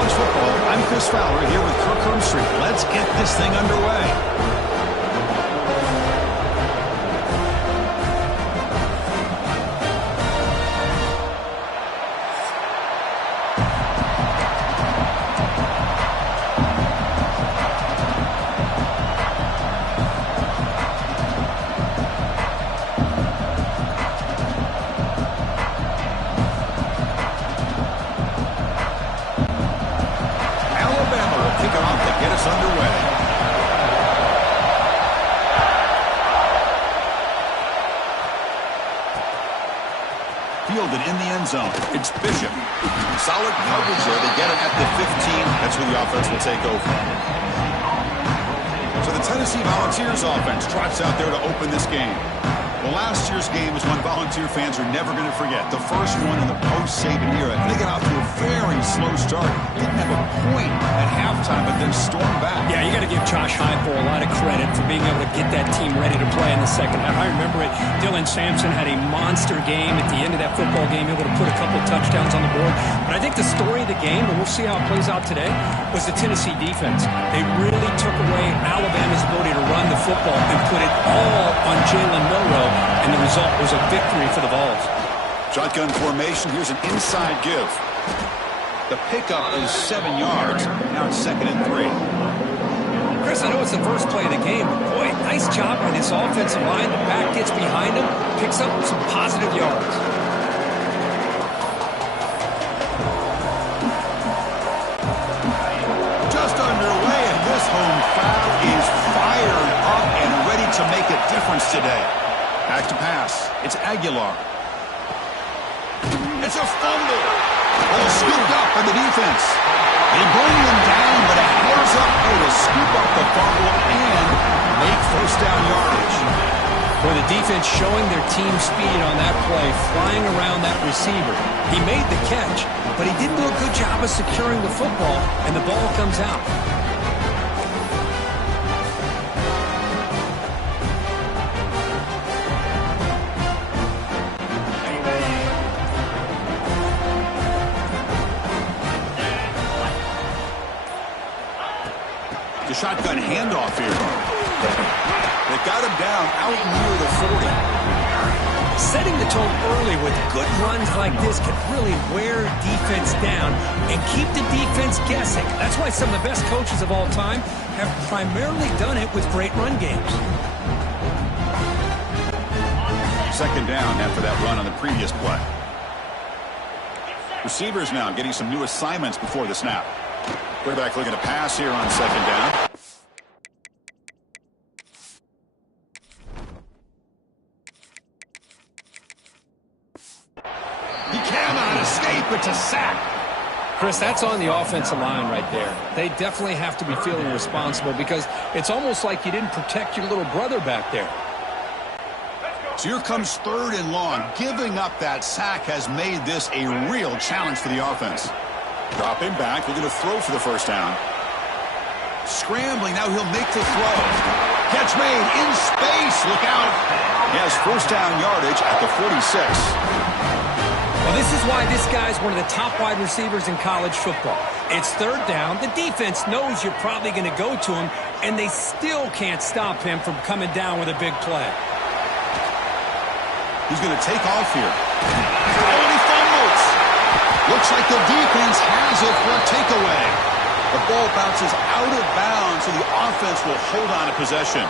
college football. I'm Chris Fowler here with Kirk Street. Let's get this thing underway. Fielded in the end zone. It's Bishop. Solid coverage there. They get it at the 15. That's where the offense will take over. So the Tennessee Volunteers offense trots out there to open this game. Well, last year's game is one Volunteer fans are never going to forget. The first one in the post-Saban era. And they got off to a very slow start. Didn't have a point at halftime, but then stormed back. Yeah, you got to give Josh Heupel a lot of credit for being able to get that team ready to play in the second half. I remember it. Dylan Sampson had a monster game at the end of that football game, able to put a couple touchdowns on the board. But I think the story of the game, and we'll see how it plays out today, was the Tennessee defense. They really took away Alabama's ability to run the football and put it all on Jalen Milroe. And the result was a victory for the Vols. Shotgun formation. Here's an inside give. The pickup is 7 yards. Now it's 2nd and 3. Chris, I know it's the first play of the game, but boy, nice job by this offensive line. The back gets behind him, picks up some positive yards. Just underway, and this home foul is fired up and ready to make a difference today. Back to pass. It's Aguilar. It's a fumble. All scooped up by the defense. They bring them down, but a heads-up play to scoop up the fumble and make first down yardage. For the defense showing their team speed on that play, flying around that receiver. He made the catch, but he didn't do a good job of securing the football, and the ball comes out. The shotgun handoff here. They got him down out near the 40. Setting the tone early with good runs like this can really wear defense down and keep the defense guessing. That's why some of the best coaches of all time have primarily done it with great run games. 2nd down after that run on the previous play. Receivers now getting some new assignments before the snap. Quarterback looking to pass here on 2nd down. He cannot escape. It's a sack. Chris, that's on the offensive line right there. They definitely have to be feeling responsible because it's almost like you didn't protect your little brother back there. So here comes 3rd and long. Giving up that sack has made this a real challenge for the offense. Dropping back, looking to throw for the first down. Scrambling, now he'll make the throw. Catch made in space, look out. He has first down yardage at the 46. Well, this is why this guy's one of the top wide receivers in college football. It's 3rd down. The defense knows you're probably going to go to him, and they still can't stop him from coming down with a big play. He's going to take off here. Oh, and he fumbles. Looks like the defense has it for a takeaway. The ball bounces out of bounds, so the offense will hold on to possession.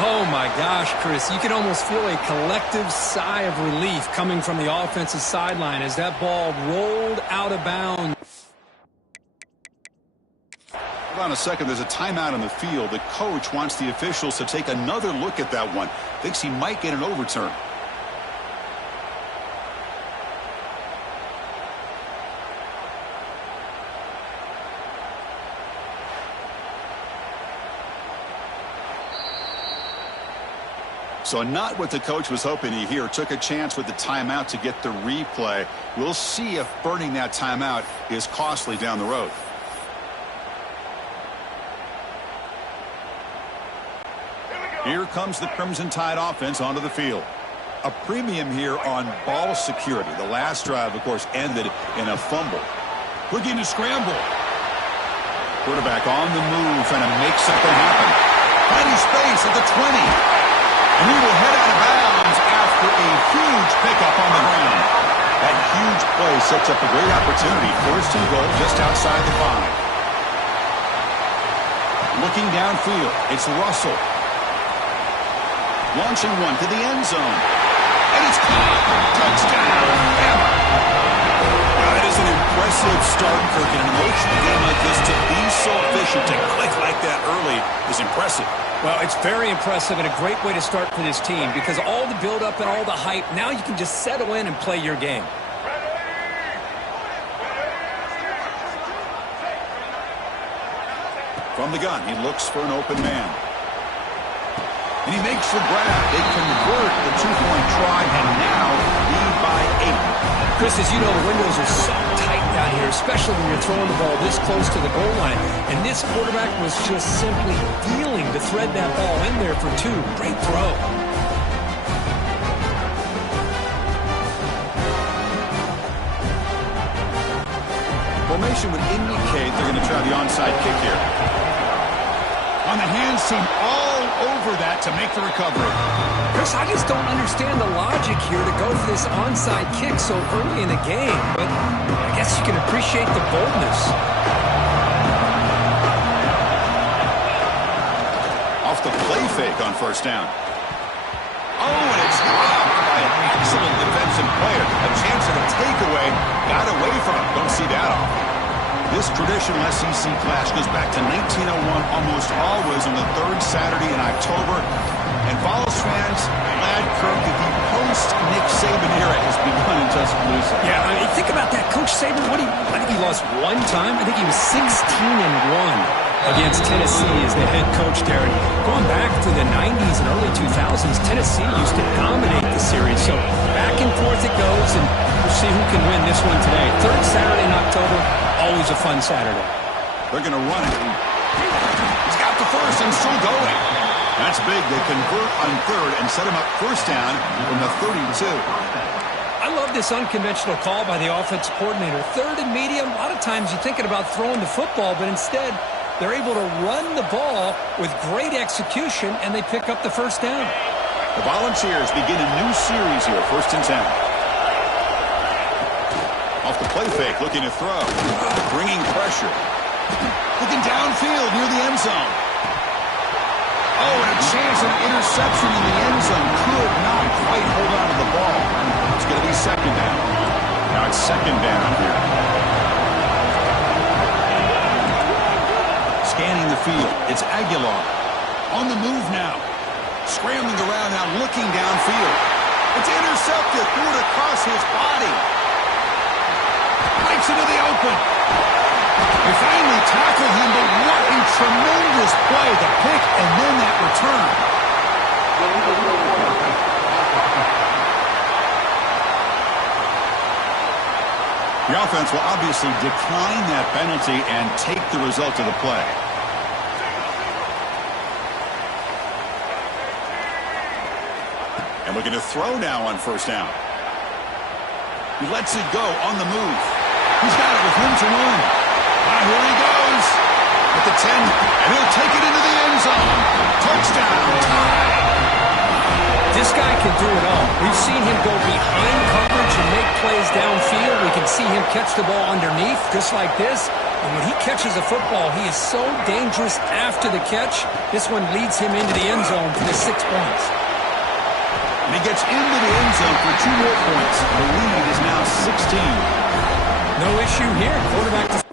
Oh, my gosh, Chris. You can almost feel a collective sigh of relief coming from the offensive sideline as that ball rolled out of bounds. Hold on a second. There's a timeout on the field. The coach wants the officials to take another look at that one. Thinks he might get an overturn. So not what the coach was hoping to hear. Took a chance with the timeout to get the replay. We'll see if burning that timeout is costly down the road. Here comes the Crimson Tide offense onto the field. A premium here on ball security. The last drive, of course, ended in a fumble. Looking to scramble. Quarterback on the move, trying to make something happen. Finding space at the 20. And he will head out of bounds after a huge pickup on the ground. That huge play sets up a great opportunity. First and goal just outside the 5. Looking downfield, it's Russell. Launching one to the end zone. And it's caught. Touchdown, Bama. That is an impressive start, Kirk. In an emotional game like this, to be so efficient, to click like that early is impressive. Well, it's very impressive and a great way to start for this team because all the build-up and all the hype, now you can just settle in and play your game. From the gun, he looks for an open man. And he makes the grab. They convert the two-point try and now lead by 8. Chris, as you know, the windows are so tight down here, especially when you're throwing the ball this close to the goal line. And this quarterback was just simply dealing to thread that ball in there for 2. Great throw. Formation would indicate they're going to try the onside kick here. On the hands team, all over that to make the recovery. Chris, I just don't understand the logic here to go for this onside kick so early in the game, but I guess you can appreciate the boldness. Off the play fake on first down. Oh, and it's dropped by an excellent defensive player. A chance at a takeaway. Got away from him. Don't see that often. This traditional SEC clash goes back to 1901, almost always on the 3rd Saturday in October. And Vols fans, glad Kirk that the post-Nick Saban era has begun in Tuscaloosa. Yeah, I mean, think about that. Coach Saban, I think he lost one time. I think he was 16-1 against Tennessee as the head coach there. And going back to the 90s and early 2000s, Tennessee used to dominate the series. So back and forth it goes, and we'll see who can win this one today. 3rd Saturday in October, always a fun Saturday. They're going to run it. He's got the first and still going. That's big. They convert on 3rd and set him up first down from the 32. I love this unconventional call by the offensive coordinator. 3rd and medium, a lot of times you're thinking about throwing the football, but instead they're able to run the ball with great execution, and they pick up the first down. The Volunteers begin a new series here, 1st and 10. Off the play fake, looking to throw. Bringing pressure. Looking downfield near the end zone. Oh, and a chance of interception in the end zone. Could not quite hold on to the ball. It's going to be 2nd down. Now it's 2nd down here. Scanning the field. It's Aguilar. On the move now. Scrambling around now, looking downfield. It's intercepted. Threw it across his body. Breaks into the open. They finally tackled him, but what a tremendous play. The pick and then that return. The offense will obviously decline that penalty and take the result of the play. And looking to throw now on first down. He lets it go on the move. He's got it with room to run. Here he goes. At the 10, and he'll take it into the end zone. Touchdown. Tie. This guy can do it all. We've seen him go behind coverage and make plays downfield. We can see him catch the ball underneath, just like this. And when he catches a football, he is so dangerous after the catch. This one leads him into the end zone for the 6 points. And he gets into the end zone for 2 more points. The lead is now 16. No issue here. Quarterback.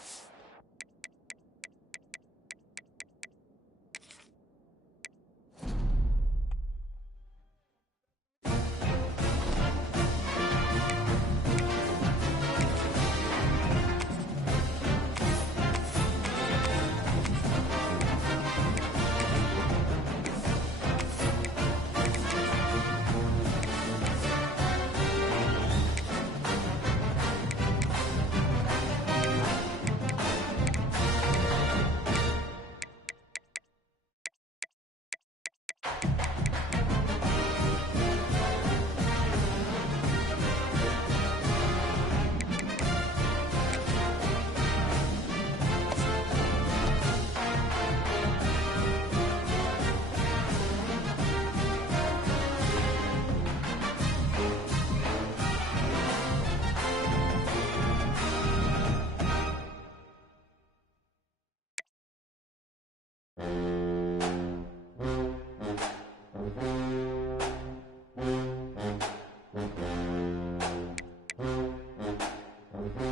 We've got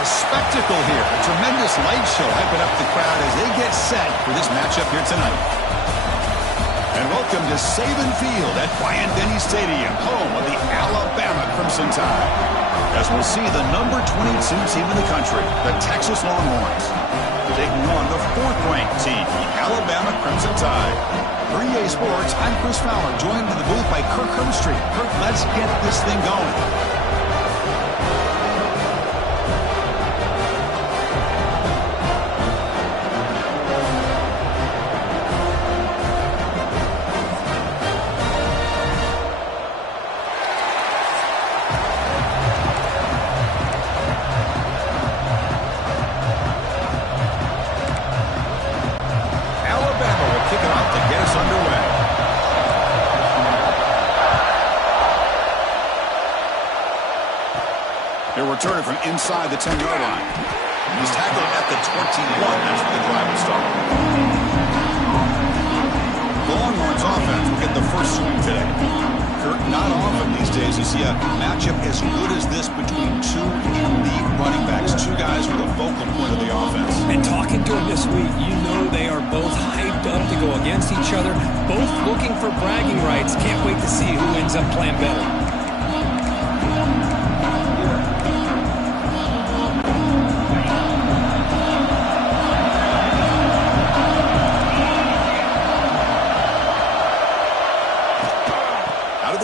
a spectacle here. A tremendous light show hyping up the crowd as they get set for this matchup here tonight. And welcome to Saban Field at Bryant-Denny Stadium, home of the Alabama Crimson Tide. As we'll see the number 22 team in the country, the Texas Longhorns, taking on the 4th-ranked team, the Alabama Crimson Tide. For EA Sports, I'm Chris Fowler, joined in the booth by Kirk Herbstreit. Kirk, let's get this thing going. Returning from inside the 10-yard line. He's tackled at the 21. That's where the drive will start. The Longhorns offense will get the first swing today. Kirk, not often these days you see a matchup as good as this between two elite running backs, two guys with a focal point of the offense. And talking to them this week, you know they are both hyped up to go against each other, both looking for bragging rights. Can't wait to see who ends up playing better.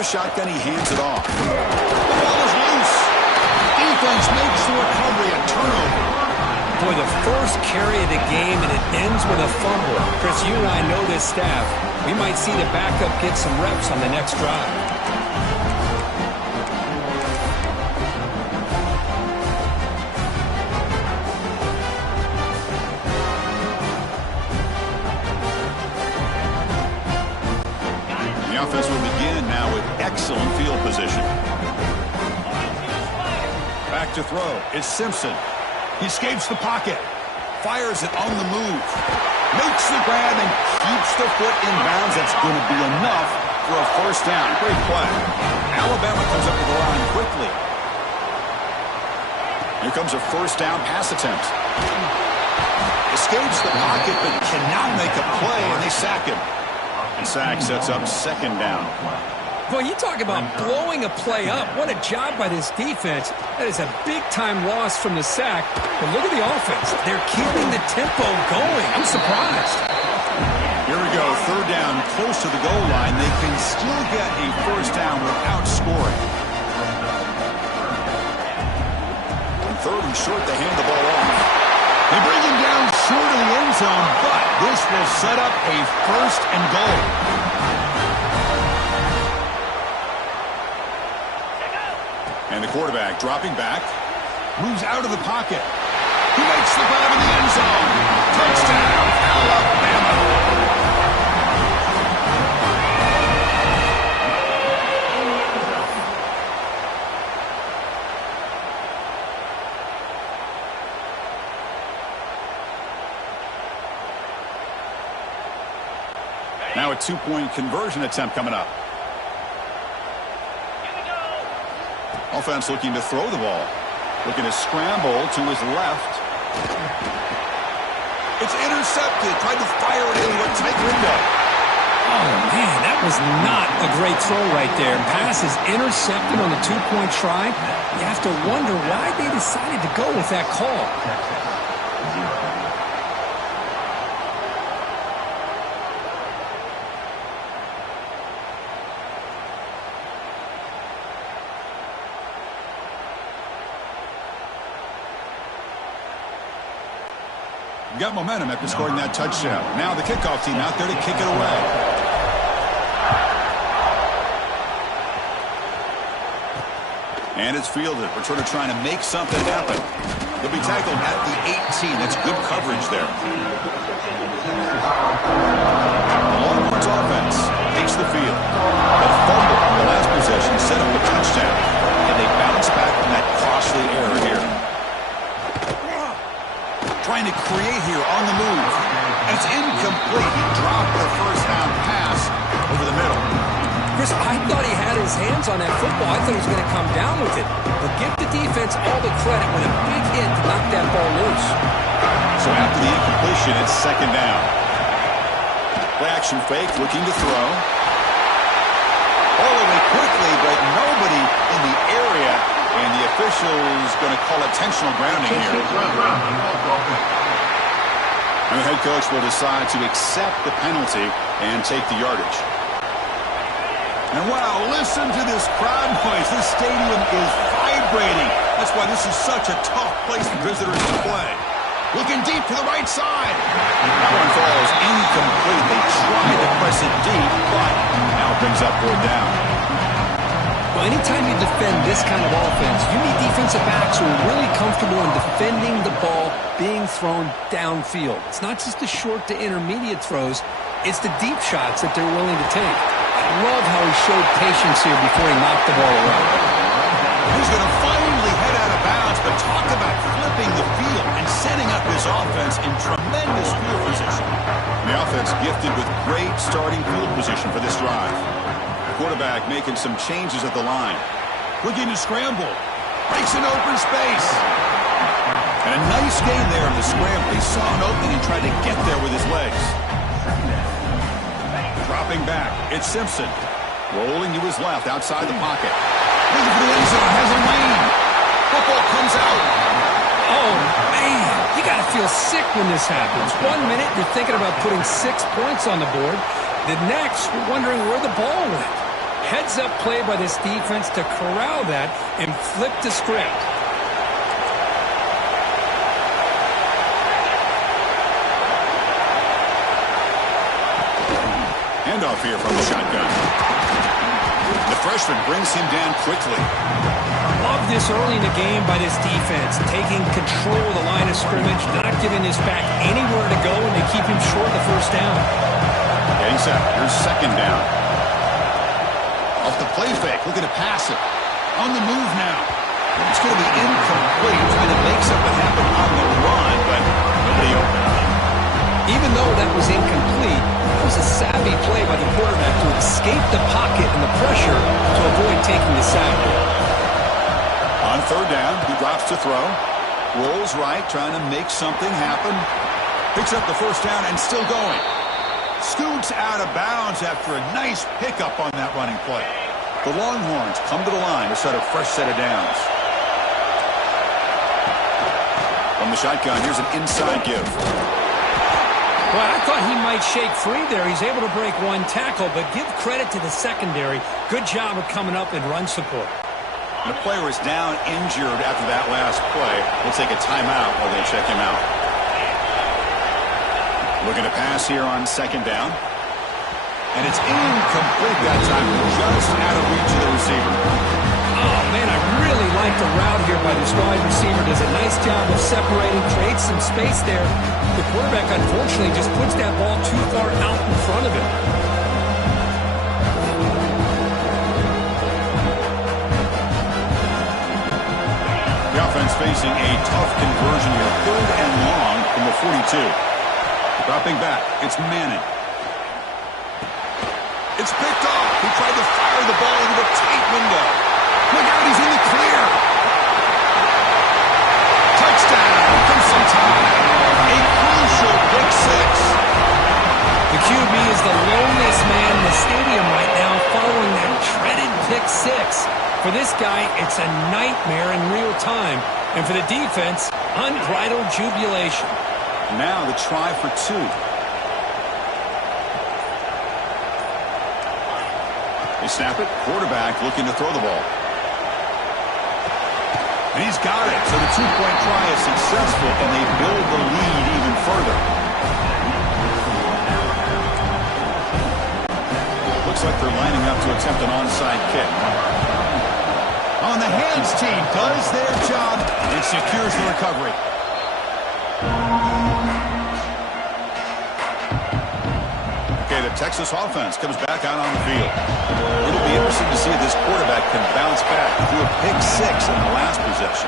Shotgun, he hands it off. The ball is loose. Defense makes the recovery, a turnover. Boy, the first carry of the game, and it ends with a fumble. Chris, you and I know this staff. We might see the backup get some reps on the next drive. The offense will begin now with excellent field position. Back to throw. It's Simpson. He escapes the pocket. Fires it on the move. Makes the grab and keeps the foot in bounds. That's going to be enough for a first down. Great play. Alabama comes up to the line quickly. Here comes a first down pass attempt. Escapes the pocket but cannot make a play, and they sack him. The sack sets up second down. Boy, you talk about blowing a play up. What a job by this defense. That is a big-time loss from the sack. But look at the offense. They're keeping the tempo going. I'm surprised. Here we go. Third down, close to the goal line. They can still get a first down without scoring. On third and short, they hand the ball off. They bring him down short of the end zone, but this will set up a first and goal. And the quarterback dropping back, moves out of the pocket. He makes the grab in the end zone. Touchdown, Alabama. Now a two-point conversion attempt coming up. Offense looking to throw the ball. Looking to scramble to his left. It's intercepted. Tried to fire it into a tight window. Oh, man, that was not a great throw right there. Pass is intercepted on the two-point try. You have to wonder why they decided to go with that call. Got momentum after scoring that touchdown. Now the kickoff team out there to kick it away. And it's fielded. Returner trying to make something happen. He'll be tackled at the 18. That's good coverage there. The Longhorns offense takes the field. A fumble in the last possession set up a touchdown. And they bounce back from that costly error here. trying to create here on the move. And it's incomplete. He dropped the first down pass over the middle. Chris, I thought he had his hands on that football. I thought he was going to come down with it. But give the defense all the credit with a big hit to knock that ball loose. So after the incompletion, it's second down. Play action fake, looking to throw. All the way quickly, but nobody in the area. And the official is going to call intentional grounding here. And the head coach will decide to accept the penalty and take the yardage. And wow, listen to this crowd noise. This stadium is vibrating. That's why this is such a tough place for visitors to play. Looking deep to the right side. That one falls incomplete. They tried to press it deep, but now it brings up third down. Well, anytime you defend this kind of offense, you need defensive backs who are really comfortable in defending the ball being thrown downfield. It's not just the short to intermediate throws. It's the deep shots that they're willing to take. I love how he showed patience here before he knocked the ball around. He's going to finally head out of bounds, but talk about flipping the field and setting up his offense in tremendous field position. The offense gifted with great starting field position for this drive. Quarterback making some changes at the line. Looking to scramble. Breaks an open space. And a nice gain there in the scramble. He saw an opening and tried to get there with his legs. Dropping back. It's Simpson. Rolling to his left outside the pocket. Looking for the end zone. Has a lane. Football comes out. Oh, man. You got to feel sick when this happens. 1 minute, you're thinking about putting 6 points on the board. The next, you're wondering where the ball went. Heads-up play by this defense to corral that and flip the script. Handoff here from the shotgun. The freshman brings him down quickly. Love this early in the game by this defense, taking control of the line of scrimmage, not giving this back anywhere to go, and to keep him short of the first down. Getting set. Here's second down. Off the play fake, looking to pass it. On the move now. It's going to be incomplete. Trying to make something happen on the run, but nobody open. Even though that was incomplete, it was a savvy play by the quarterback to escape the pocket and the pressure to avoid taking the sack. On third down, he drops to throw. Rolls right, trying to make something happen. Picks up the first down and still going. Scoots out of bounds after a nice pickup on that running play. The Longhorns come to the line to set a fresh set of downs. From the shotgun, here's an inside give. Well, I thought he might shake free there. He's able to break one tackle, but give credit to the secondary. Good job of coming up in run support. The player is down injured after that last play. We'll take a timeout while they check him out. Looking to pass here on second down. And it's incomplete that time, just out of reach of the receiver. Oh, man, I really like the route here by this wide receiver. Does a nice job of separating, creates some space there. The quarterback, unfortunately, just puts that ball too far out in front of him. The offense facing a tough conversion here, third and long from the 42. Dropping back, it's Manning. It's picked off. He tried to fire the ball into a tight window. Look out, he's in the clear. Touchdown from some time. A crucial pick six. The QB is the loneliest man in the stadium right now following that dreaded pick six. For this guy, it's a nightmare in real time. And for the defense, unbridled jubilation. Now the try for two. They snap it. Quarterback looking to throw the ball. And he's got it. So the two-point try is successful, and they build the lead even further. Looks like they're lining up to attempt an onside kick. On the hands team does their job and secures the recovery. Okay, the Texas offense comes back out on the field. It'll be interesting to see if this quarterback can bounce back through a pick six in the last possession.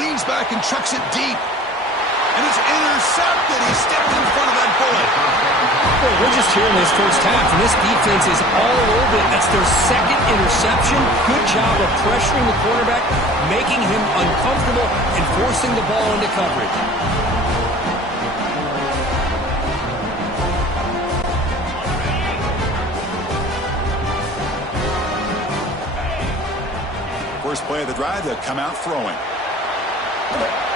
Lead leans back and chucks it deep. And it's intercepted. He stepped in front of that bullet. Well, we're just here in this first half, and this defense is all over it. That's their second interception. Good job of pressuring the quarterback, making him uncomfortable, and forcing the ball into coverage. First play of the drive, they'll come out throwing.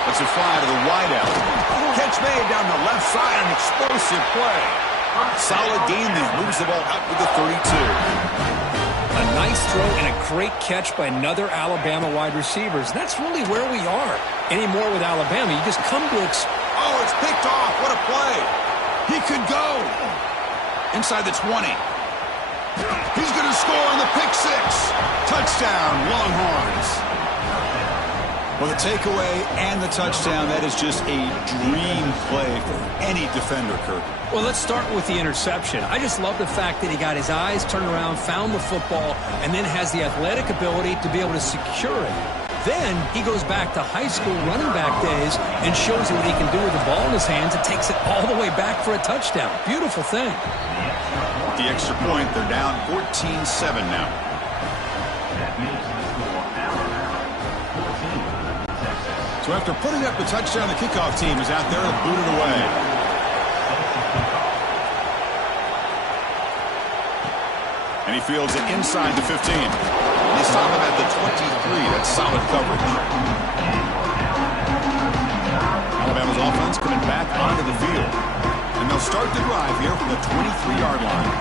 Let's it fly to the wideout. Catch made down the left side, an explosive play. Solid gain there, moves the ball up to the 32. A nice throw and a great catch by another Alabama wide receiver. That's really where we are anymore with Alabama. You just come to Oh, it's picked off. What a play. He could go. Inside the 20. He's going to score on the pick six. Touchdown, Longhorns. Well, the takeaway and the touchdown, that is just a dream play for any defender, Kirk. Well, let's start with the interception. I just love the fact that he got his eyes turned around, found the football, and then has the athletic ability to be able to secure it. Then he goes back to high school running back days and shows you what he can do with the ball in his hands and takes it all the way back for a touchdown. Beautiful thing. The extra point, they're down 14-7 now. So after putting up the touchdown, the kickoff team is out there to boot it away. And he fields it inside the 15. They stop him at the 23. That's solid coverage. Alabama's offense coming back onto the field. And they'll start the drive here from the 23-yard line.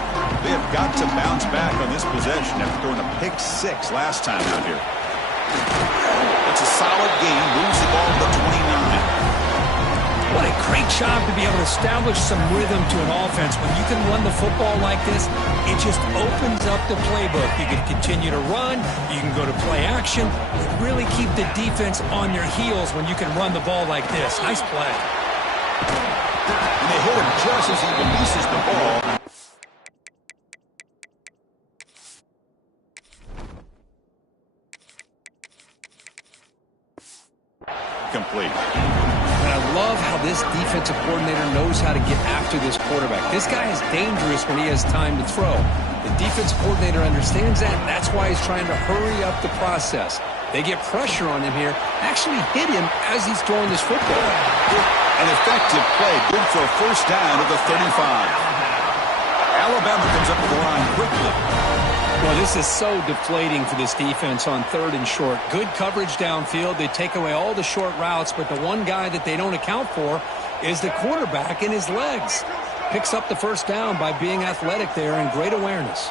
They have got to bounce back on this possession after throwing a pick six last time out here. It's a solid game, moves the ball to the 29. What a great job to be able to establish some rhythm to an offense. When you can run the football like this, it just opens up the playbook. You can continue to run, you can go to play action, and really keep the defense on their heels when you can run the ball like this. Nice play. And they hit him just as he releases the ball. Complete. And I love how this defensive coordinator knows how to get after this quarterback. This guy is dangerous when he has time to throw. The defensive coordinator understands that. That's why he's trying to hurry up the process. They get pressure on him here, actually hit him as he's throwing this football. An effective play, good for a first down at the 35. Alabama comes up with the line quickly. Well, this is so deflating for this defense on 3rd and short. Good coverage downfield. They take away all the short routes, but the one guy that they don't account for is the quarterback and his legs. Picks up the first down by being athletic there and great awareness.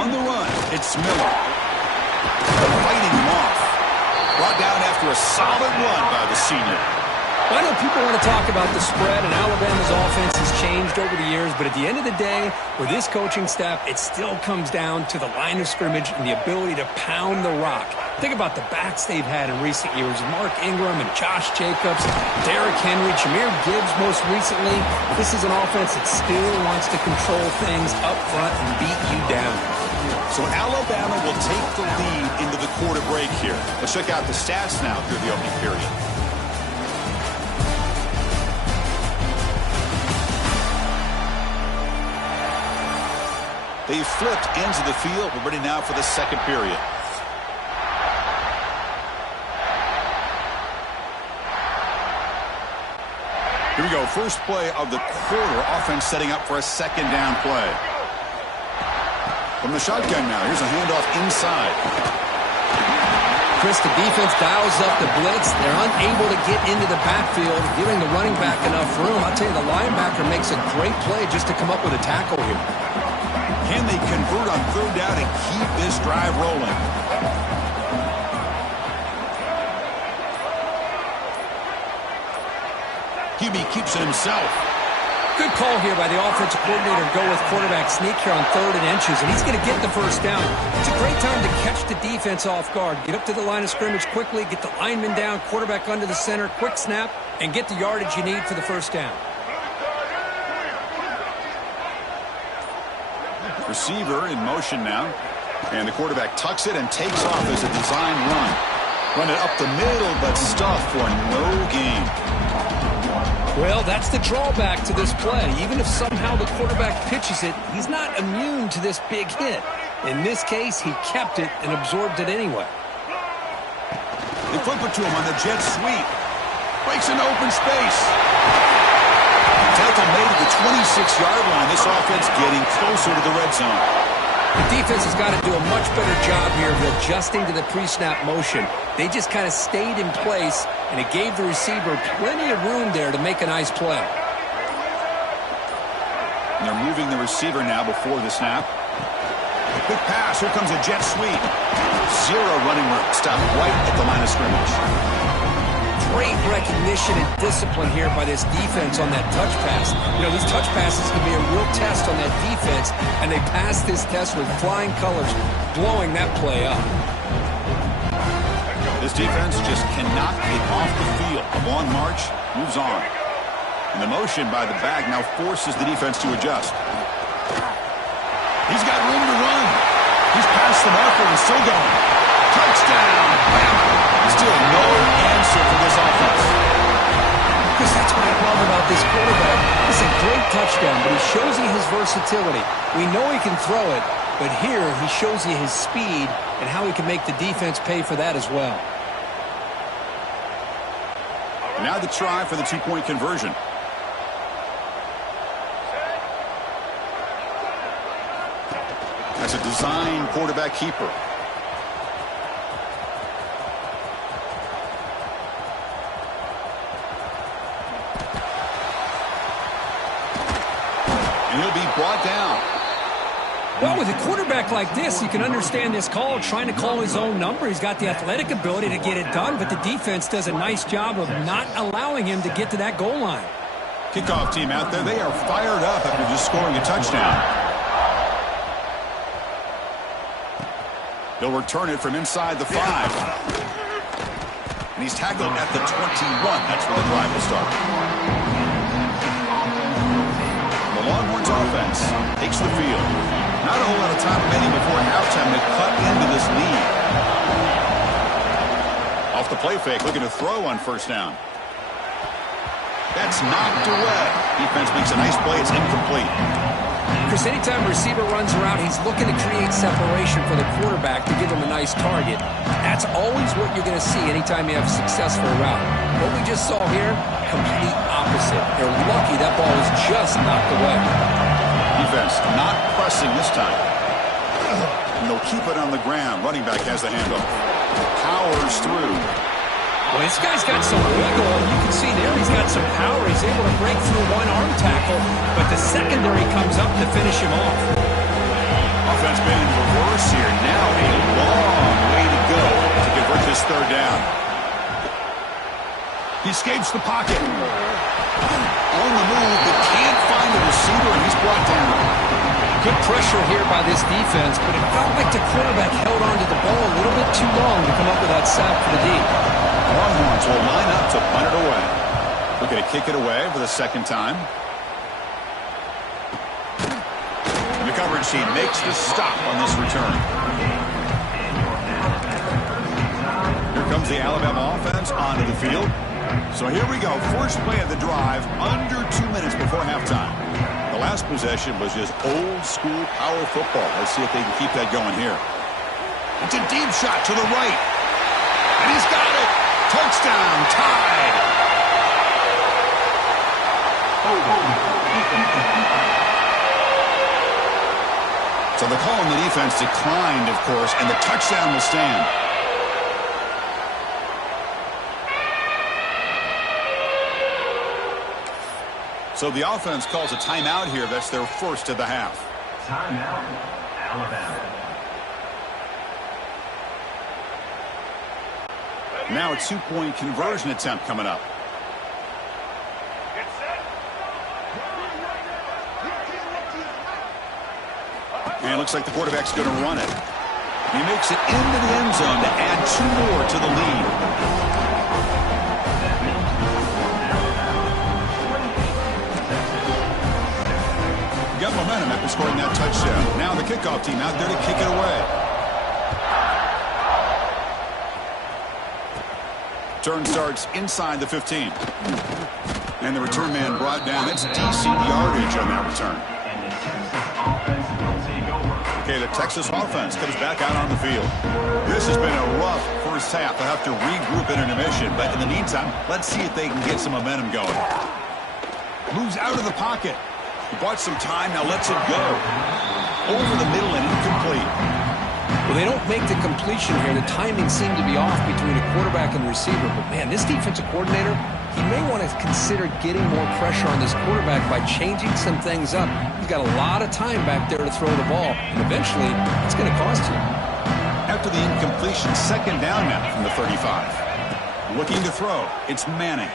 On the run, it's Miller. Fighting him off. Brought down after a solid run by the senior. Well, I know people want to talk about the spread, and Alabama's offense has changed over the years, but at the end of the day, with this coaching staff, it still comes down to the line of scrimmage and the ability to pound the rock. Think about the backs they've had in recent years. Mark Ingram and Josh Jacobs, Derrick Henry, Jahmyr Gibbs most recently. This is an offense that still wants to control things up front and beat you down. So Alabama will take the lead into the quarter break here. Let's check out the stats now through the opening period. They flipped ends of the field. We're ready now for the second period. Here we go. First play of the quarter. Offense setting up for a second down play. From the shotgun now, here's a handoff inside. Chris, the defense dials up the blitz. They're unable to get into the backfield, giving the running back enough room. I'll tell you, the linebacker makes a great play just to come up with a tackle here. Can they convert on 3rd down and keep this drive rolling? QB keeps it himself. Good call here by the offensive coordinator to go with quarterback sneak here on 3rd and inches, and he's going to get the first down. It's a great time to catch the defense off guard. Get up to the line of scrimmage quickly, get the lineman down, quarterback under the center, quick snap, and get the yardage you need for the first down. Receiver in motion now, and the quarterback tucks it and takes off as a design run. Run it up the middle, but stuffed for no gain. Well, that's the drawback to this play. Even if somehow the quarterback pitches it, he's not immune to this big hit. In this case, he kept it and absorbed it anyway. They flip it to him on the jet sweep. Breaks into open space. Tackle made at the 26-yard line. This offense getting closer to the red zone. The defense has got to do a much better job here of adjusting to the pre-snap motion. They just kind of stayed in place, and it gave the receiver plenty of room there to make a nice play. And they're moving the receiver now before the snap. Quick pass. Here comes a jet sweep. Zero running room. Stop right at the line of scrimmage. Great recognition and discipline here by this defense on that touch pass. You know, these touch passes can be a real test on that defense, and they passed this test with flying colors, blowing that play up. This defense just cannot get off the field. A long march moves on. And the motion by the back now forces the defense to adjust. He's got room to run. He's past the marker and still going. Touchdown! Bama! Still no answer for this offense. Because that's what I love about this quarterback. It's a great touchdown, but he shows you his versatility. We know he can throw it, but here he shows you his speed and how he can make the defense pay for that as well. Now the try for the two-point conversion. That's a design quarterback keeper. And he'll be brought down. Well, with a quarterback like this, you can understand this call, trying to call his own number. He's got the athletic ability to get it done, but the defense does a nice job of not allowing him to get to that goal line. Kickoff team out there, they are fired up after just scoring a touchdown. They'll return it from inside the 5. And he's tackled at the 21. That's where the drive will start. The Longhorns offense takes the field. Not a whole lot of time remaining before halftime to cut into this lead. Off the play fake, looking to throw on first down. That's knocked away. Defense makes a nice play. It's incomplete. Chris, anytime a receiver runs around, he's looking to create separation for the quarterback to give him a nice target. That's always what you're going to see anytime you have a successful route. What we just saw here, complete opposite. They're lucky that ball was just knocked away. Defense not pressing this time. And they'll keep it on the ground. Running back has the handoff. Powers through. Well, this guy's got some wiggle. You can see there he's got some power. He's able to break through one arm tackle, but the secondary comes up to finish him off. Offense been in reverse here. Now a long way to go to convert this third down. He escapes the pocket. On the move, but can't find the receiver, and he's brought down. Good pressure here by this defense, but it felt like the quarterback held onto the ball a little bit too long to come up with that sack for the D. Longhorns will line up to punt it away. Looking to kick it away for the second time. And the coverage team makes the stop on this return. Here comes the Alabama offense onto the field. So here we go. First play of the drive, under 2 minutes before halftime. The last possession was just old school power football. Let's see if they can keep that going here. It's a deep shot to the right. And he's got it. Touchdown, tied. So the call on the defense declined, of course, and the touchdown will stand. So the offense calls a timeout here. That's their first of the half. Timeout, Alabama. Now a two-point conversion attempt coming up. looks like the quarterback's going to run it. He makes it into the end zone to add 2 more to the lead. Got momentum after scoring that touchdown. Now the kickoff team out there to kick it away. Turn starts inside the 15. And the return man brought down. That's decent yardage on that return. Okay, the Texas offense comes back out on the field. This has been a rough first half. They'll have to regroup in intermission, but in the meantime, let's see if they can get some momentum going. Moves out of the pocket. He bought some time, now lets it go. Over the middle and incomplete. Well, they don't make the completion here. The timing seemed to be off between a quarterback and the receiver. But, man, this defensive coordinator, he may want to consider getting more pressure on this quarterback by changing some things up. He's got a lot of time back there to throw the ball. And eventually, it's going to cost you. After the incompletion, second down now from the 35. Looking to throw. It's Manning.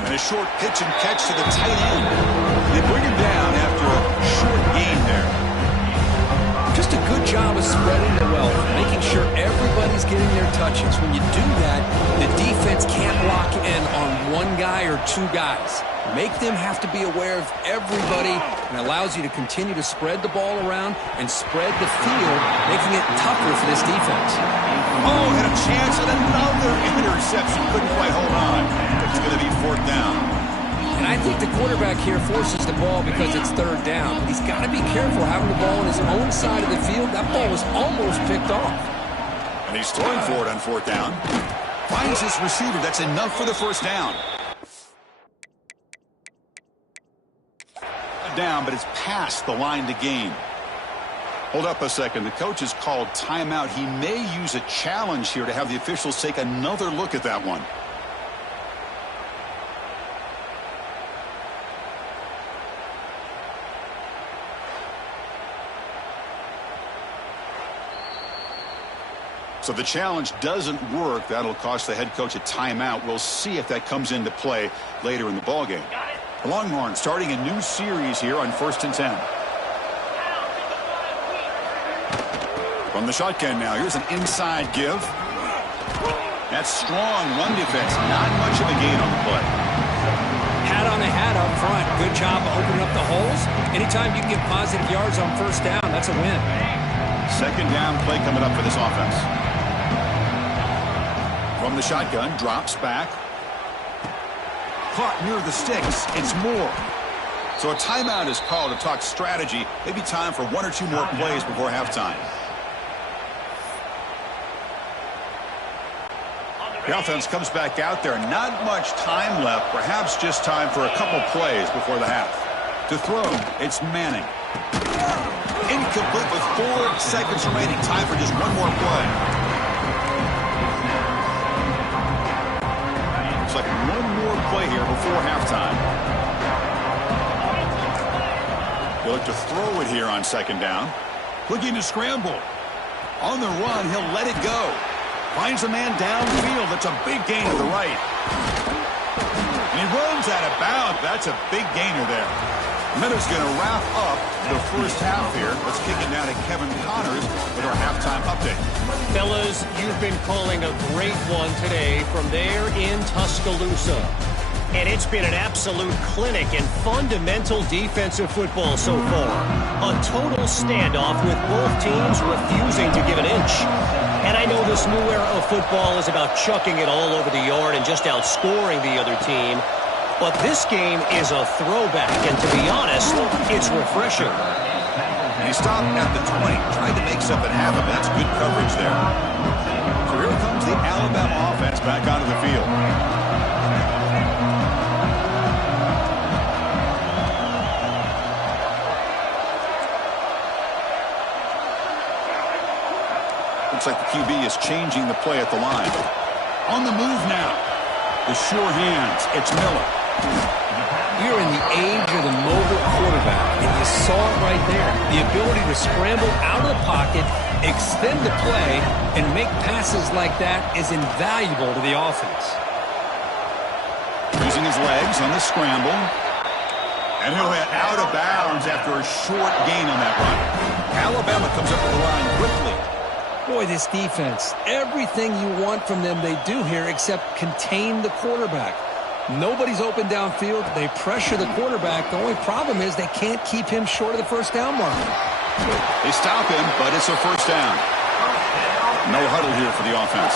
And a short pitch and catch to the tight end. They bring him down after a short gain there. Just a good job of spreading the wealth, making sure everybody's getting their touches. When you do that, the defense can't lock in on one guy or 2 guys. Make them have to be aware of everybody, and allows you to continue to spread the ball around and spread the field, making it tougher for this defense. Oh, had a chance at another interception. Couldn't quite hold on. It's going to be 4th down. And I think the quarterback here forces the ball because it's 3rd down. He's got to be careful having the ball on his own side of the field. That ball was almost picked off. And he's throwing for it on 4th down. Finds his receiver. That's enough for the 1st down. Down, but it's past the line to gain. Hold up a second. The coach has called timeout. He may use a challenge here to have the officials take another look at that one. So the challenge doesn't work. That'll cost the head coach a timeout. We'll see if that comes into play later in the ballgame. The Longhorns starting a new series here on 1st and 10. From the shotgun now, here's an inside give. That's strong run defense. Not much of a gain on the play. Hat on the hat up front. Good job of opening up the holes. Anytime you can get positive yards on 1st down, that's a win. 2nd down play coming up for this offense. From the shotgun, drops back. Caught near the sticks. It's Moore. So a timeout is called to talk strategy. Maybe time for 1 or 2 more plays before halftime. The offense comes back out there. Not much time left. Perhaps just time for a couple plays before the half. To throw, it's Manning. Incomplete with 4 seconds remaining. Time for just 1 more play. Looks like 1 more play here before halftime. They look to throw it here on 2nd down. Looking to scramble. On the run, he'll let it go. Finds a man downfield. That's a big gain to the right. And he runs out of bounds. That's a big gainer there. Minutes going to wrap up the first half here. Let's kick it down to Kevin Connors with our halftime update. Fellas, you've been calling a great one today from there in Tuscaloosa. And it's been an absolute clinic in fundamental defensive football so far. A total standoff with both teams refusing to give an inch. And I know this new era of football is about chucking it all over the yard and just outscoring the other team. But this game is a throwback, and to be honest, it's refreshing. And he stopped at the 20, tried to make something happen. That's good coverage there. So here comes the Alabama offense back onto the field. Looks like the QB is changing the play at the line. On the move now. The sure hands. It's Miller. We're in the age of the mobile quarterback, and you saw it right there. The ability to scramble out of the pocket, extend the play, and make passes like that is invaluable to the offense. Using his legs on the scramble. And he'll hit out of bounds after a short gain on that run. Alabama comes up with the line quickly. Boy, this defense, everything you want from them they do here except contain the quarterback. Nobody's open downfield. They pressure the quarterback. The only problem is they can't keep him short of the first down mark. They stop him, but it's a first down. No huddle here for the offense.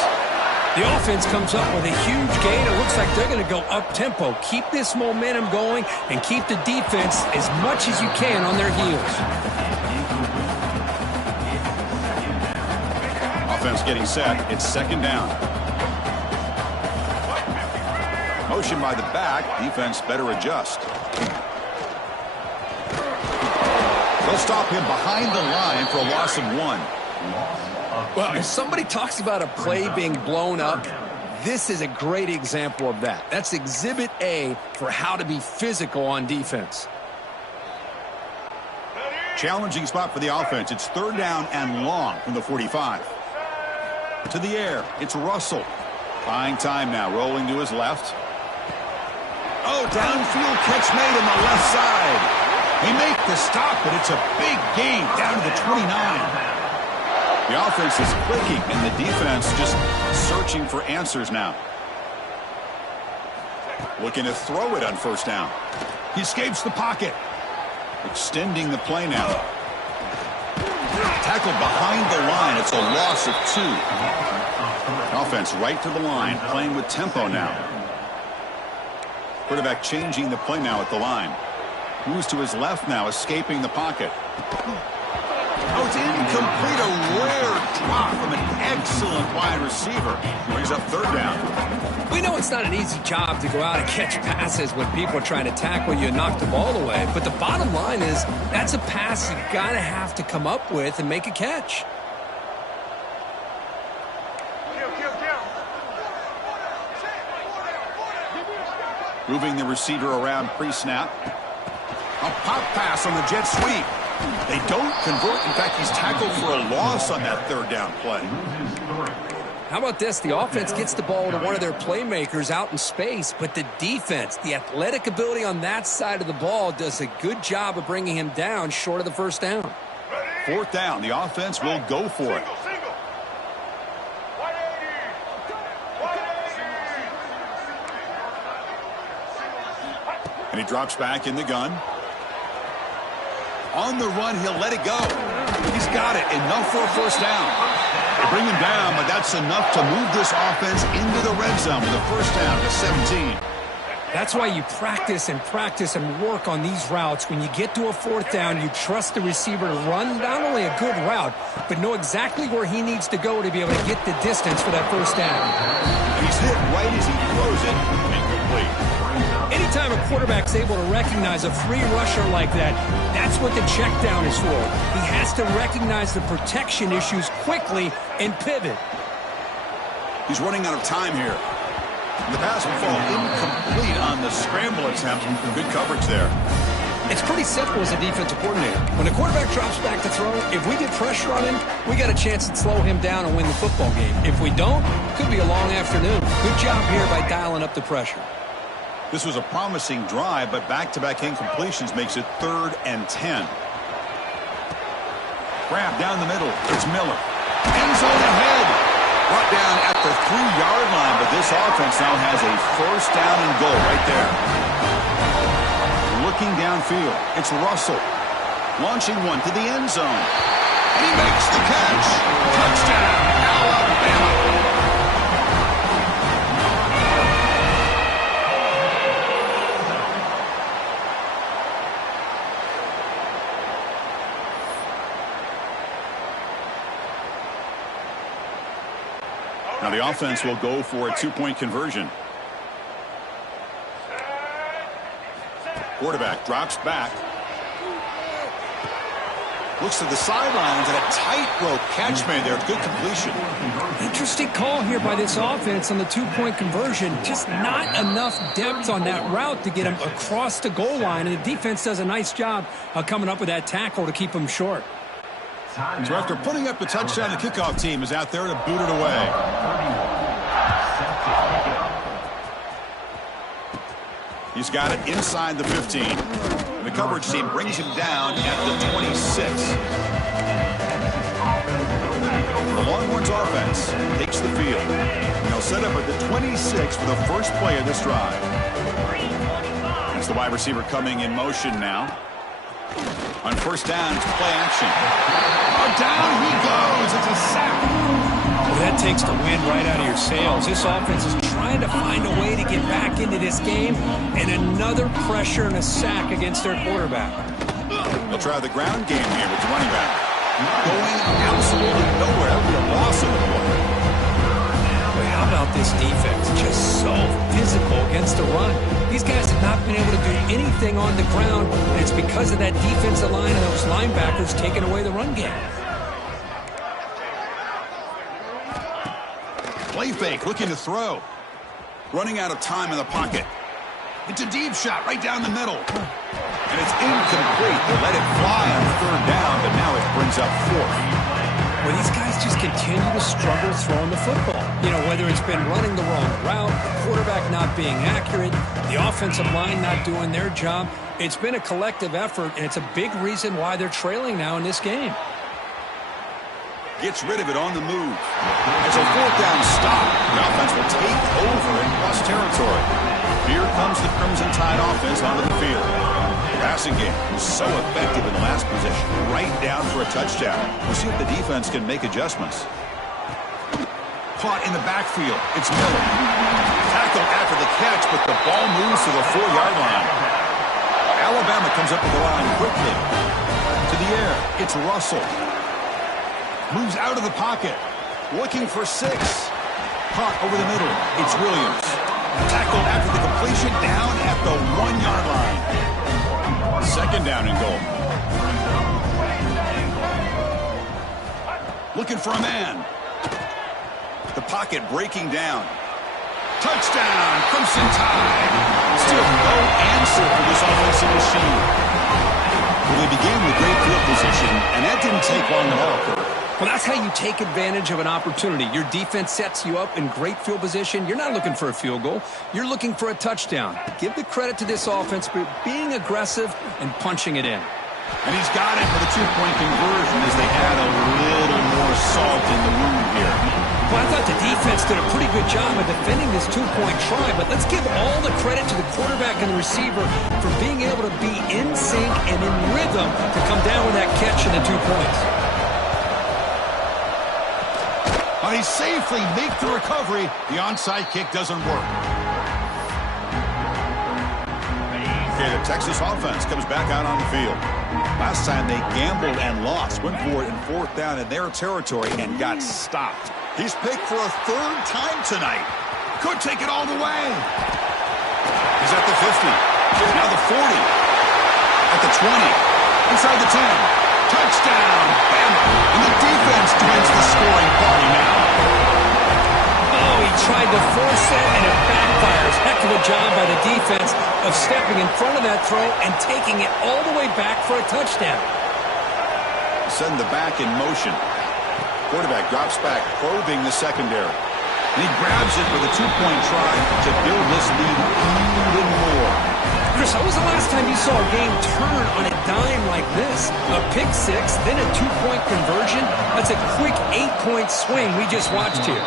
The offense comes up with a huge gain. It looks like they're going to go up-tempo. Keep this momentum going and keep the defense as much as you can on their heels. Offense getting set. It's second down. Motion by the back. Defense better adjust. They'll stop him behind the line for a loss of 1. Well, if somebody talks about a play being blown up, this is a great example of that. That's Exhibit A for how to be physical on defense. Challenging spot for the offense. It's third down and long from the 45. To the air. It's Russell. Buying time now. Rolling to his left. Oh, downfield catch made on the left side. They make the stop, but it's a big gain down to the 29. The offense is clicking, and the defense just searching for answers now. Looking to throw it on first down. He escapes the pocket. Extending the play now. Tackled behind the line. It's a loss of 2. Offense right to the line, playing with tempo now. Quarterback changing the play now at the line. Moves to his left now, escaping the pocket. Oh, it's incomplete. A rare drop from an excellent wide receiver. Brings up third down. We know it's not an easy job to go out and catch passes when people are trying to tackle you and knock the ball away. But the bottom line is that's a pass you got to have to come up with and make a catch. Moving the receiver around pre-snap. A pop pass on the jet sweep. They don't convert. In fact, he's tackled for a loss on that third down play. How about this? The offense gets the ball to one of their playmakers out in space, but the defense, the athletic ability on that side of the ball does a good job of bringing him down short of the first down. Fourth down. The offense will go for it. And he drops back in the gun. On the run, he'll let it go. He's got it. Enough for a first down. They bring him down, but that's enough to move this offense into the red zone with a first down to 17. That's why you practice and work on these routes. When you get to a fourth down, you trust the receiver to run not only a good route, but know exactly where he needs to go to be able to get the distance for that first down. He's hit right as he throws it. Incomplete. Anytime a quarterback's able to recognize a free rusher like that, that's what the check down is for. He has to recognize the protection issues quickly and pivot. He's running out of time here. The pass will fall incomplete on the scramble attempt. Good coverage there. It's pretty simple as a defensive coordinator. When the quarterback drops back to throw, if we get pressure on him, we got a chance to slow him down and win the football game. If we don't, it could be a long afternoon. Good job here by dialing up the pressure. This was a promising drive, but back-to-back incompletions makes it 3rd and 10. Grab down the middle. It's Miller. End zone ahead. Brought down at the 3-yard line, but this offense now has a first down and goal right there. Looking downfield, it's Russell. Launching one to the end zone. And he makes the catch. Touchdown, Alabama. Now the offense will go for a 2-point conversion. Quarterback drops back. Looks to the sidelines and a tightrope catch made there. Good completion. Interesting call here by this offense on the 2-point conversion. Just not enough depth on that route to get him across the goal line. And the defense does a nice job of coming up with that tackle to keep him short. So after putting up the touchdown, the kickoff team is out there to boot it away. He's got it inside the 15. And the coverage team brings him down at the 26. The Longhorns offense takes the field. And they'll set up at the 26 for the first play of this drive. That's the wide receiver coming in motion now. On first down, it's play action. Oh, down he goes. It's a sack. Well, that takes the wind right out of your sails. This offense is trying to find a way to get back into this game, and another pressure and a sack against their quarterback. They'll try the ground game here with the running back. Going absolutely nowhere with a loss of the ball. How about this defense? Just so physical against the run. These guys have not been able to do anything on the ground, and it's because of that defensive line and those linebackers taking away the run game. Play fake, looking to throw. Running out of time in the pocket. It's a deep shot right down the middle. And it's incomplete. They let it fly on third down, but now it brings up fourth. Well, these guys just continue to struggle throwing the football. You know, whether it's been running the wrong route, the quarterback not being accurate, the offensive line not doing their job. It's been a collective effort, and it's a big reason why they're trailing now in this game. Gets rid of it on the move. It's a fourth down stop. The offense will take over in plus territory. Here comes the Crimson Tide offense onto the field. The passing game was so effective in the last possession, right down for a touchdown. We'll see if the defense can make adjustments. Caught in the backfield. It's Miller. Tackled after the catch, but the ball moves to the 4-yard line. Alabama comes up with the line quickly. To the air, it's Russell. Moves out of the pocket. Looking for 6. Caught over the middle. It's Williams. Tackled after the completion down at the 1-yard line. Second down and goal. Looking for a man. The pocket breaking down. Touchdown, Crimson Tide. Still no answer for this offensive machine. Well, they began with great field position, and that didn't take long at all, Kurt. Well, that's how you take advantage of an opportunity. Your defense sets you up in great field position. You're not looking for a field goal. You're looking for a touchdown. Give the credit to this offense for being aggressive and punching it in. And he's got it for the 2-point conversion as they add a little more salt in the wound here. Well, I thought the defense did a pretty good job of defending this 2-point try, but let's give all the credit to the quarterback and the receiver for being able to be in sync and in rhythm to come down with that catch and the 2 points. They safely make the recovery. The onside kick doesn't work. Okay, the Texas offense comes back out on the field. Last time they gambled and lost. Went for it in fourth down in their territory and got stopped. He's picked for a third time tonight. Could take it all the way. He's at the 50. Now the 40. At the 20. Inside the 10. Touchdown, Bama, and the defense joins the scoring party now. Oh, he tried to force it, and it backfires. Heck of a job by the defense of stepping in front of that throw and taking it all the way back for a touchdown. Send the back in motion. Quarterback drops back, probing the secondary. And he grabs it with a 2-point try to build this lead even more. Chris, when was the last time you saw a game turn on a dime like this? A pick 6, then a 2-point conversion? That's a quick 8-point swing we just watched here.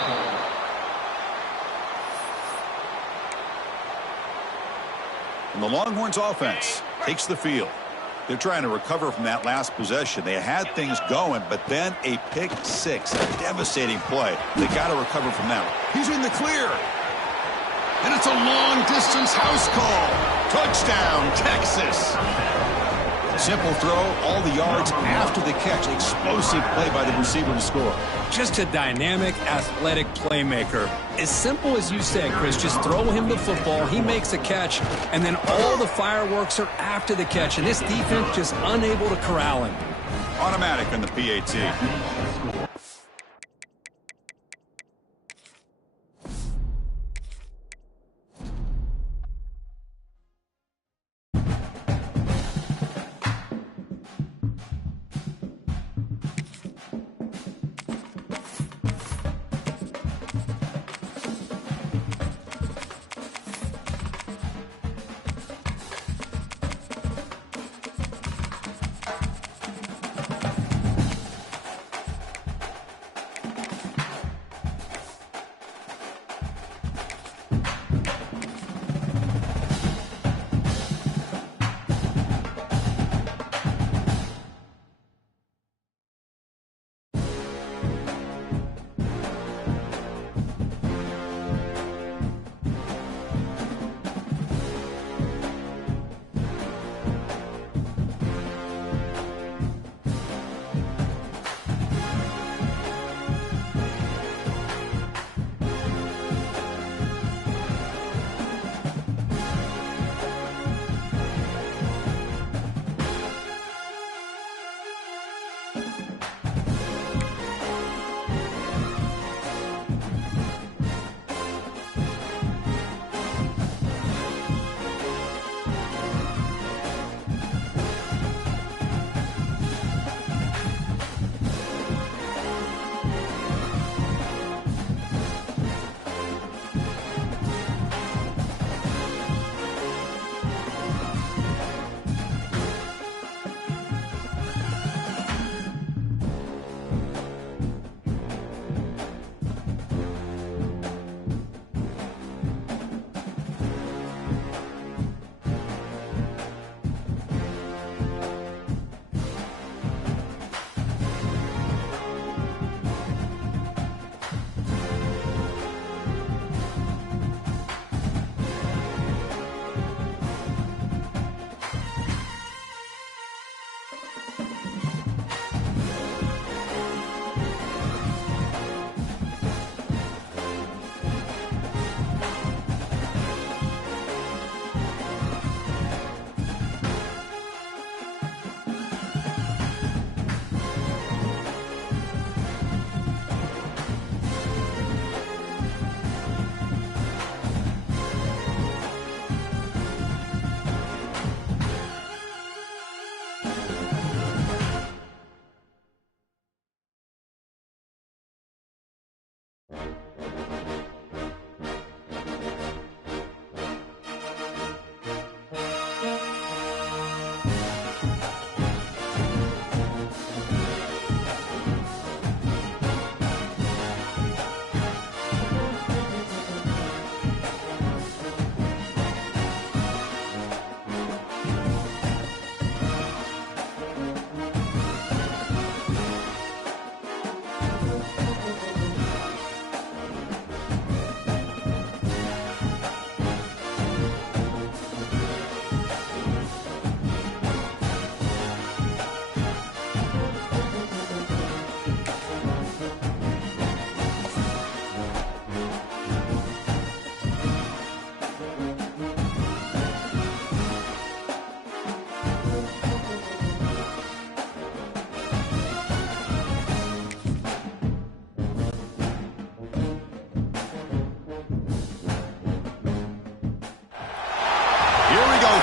And the Longhorns offense takes the field. They're trying to recover from that last possession. They had things going, but then a pick 6, a devastating play. They got to recover from that. He's in the clear. And it's a long-distance house call. Touchdown, Texas. Simple throw, all the yards after the catch. Explosive play by the receiver to score. Just a dynamic, athletic playmaker. As simple as you said, Chris, just throw him the football, he makes a catch, and then all the fireworks are after the catch. And this defense just unable to corral him. Automatic on the PAT.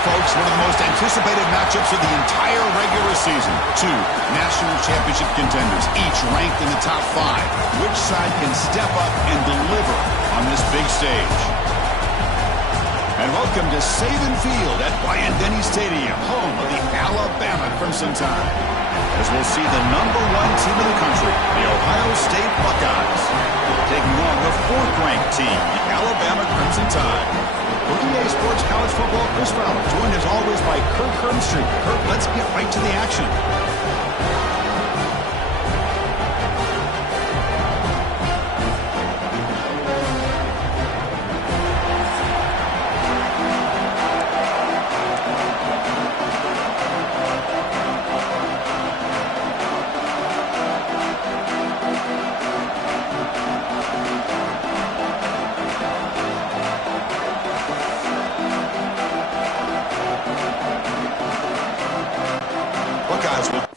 folks, one of the most anticipated matchups of the entire regular season. Two national championship contenders, each ranked in the top 5. Which side can step up and deliver on this big stage? And welcome to Saban Field at Bryant-Denny Stadium, home of the Alabama Crimson Tide. As we'll see the #1 team in the country, the Ohio State Buckeyes, taking on the 4th-ranked team, the Alabama Crimson Tide. For EA Sports College Football, Chris Fowler, joined as always by Kirk Herbstreit. Kirk, let's get right to the action. Buckeyes will...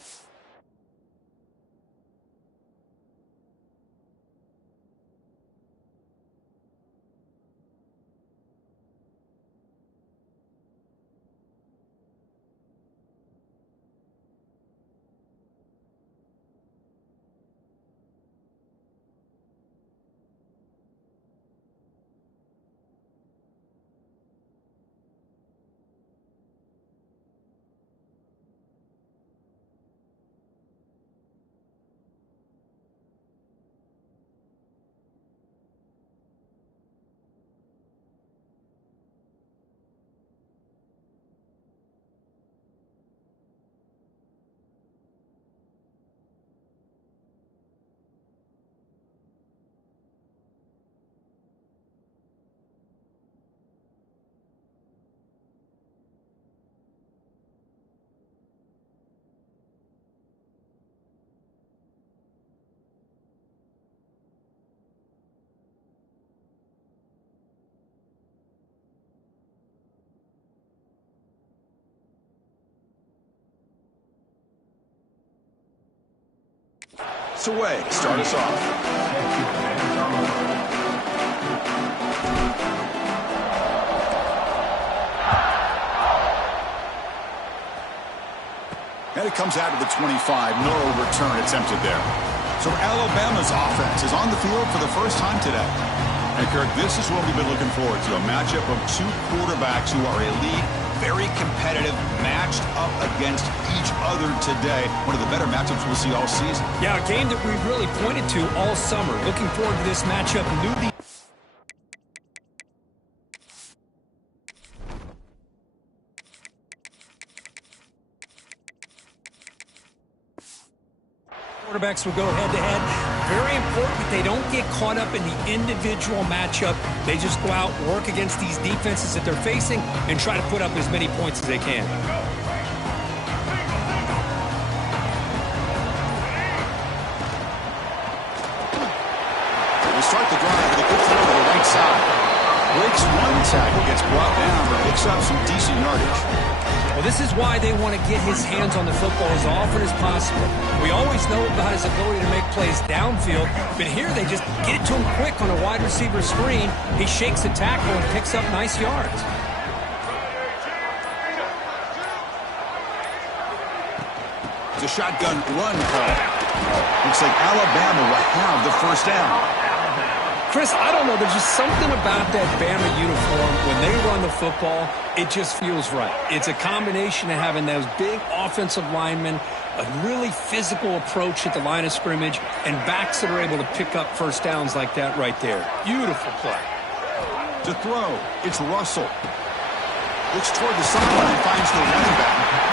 It's away. Start us off. And it comes out of the 25. No return attempted there. So Alabama's offense is on the field for the first time today. And Kirk, this is what we've been looking forward to, a matchup of two quarterbacks who are elite, very competitive, matched up against each other today. One of the better matchups we'll see all season. Yeah, a game that we really pointed to all summer. Looking forward to this matchup. Knew the quarterbacks will go head-to-head. Very important that they don't get caught up in the individual matchup. They just go out, work against these defenses that they're facing, and try to put up as many points as they can. They start the drive with a good throw to the right side. Breaks one tackle, gets brought down, but picks up some decent yardage. Well, this is why they want to get his hands on the football as often as possible. We always know about his ability to make plays downfield, but here they just get it to him quick on a wide receiver screen. He shakes the tackle and picks up nice yards. It's a shotgun run call. Looks like Alabama will have the first down. Chris, I don't know. There's just something about that Bama uniform. When they run the football, it just feels right. It's a combination of having those big offensive linemen, a really physical approach at the line of scrimmage, and backs that are able to pick up first downs like that right there. Beautiful play. To throw, it's Russell. Looks toward the sideline and finds the running back.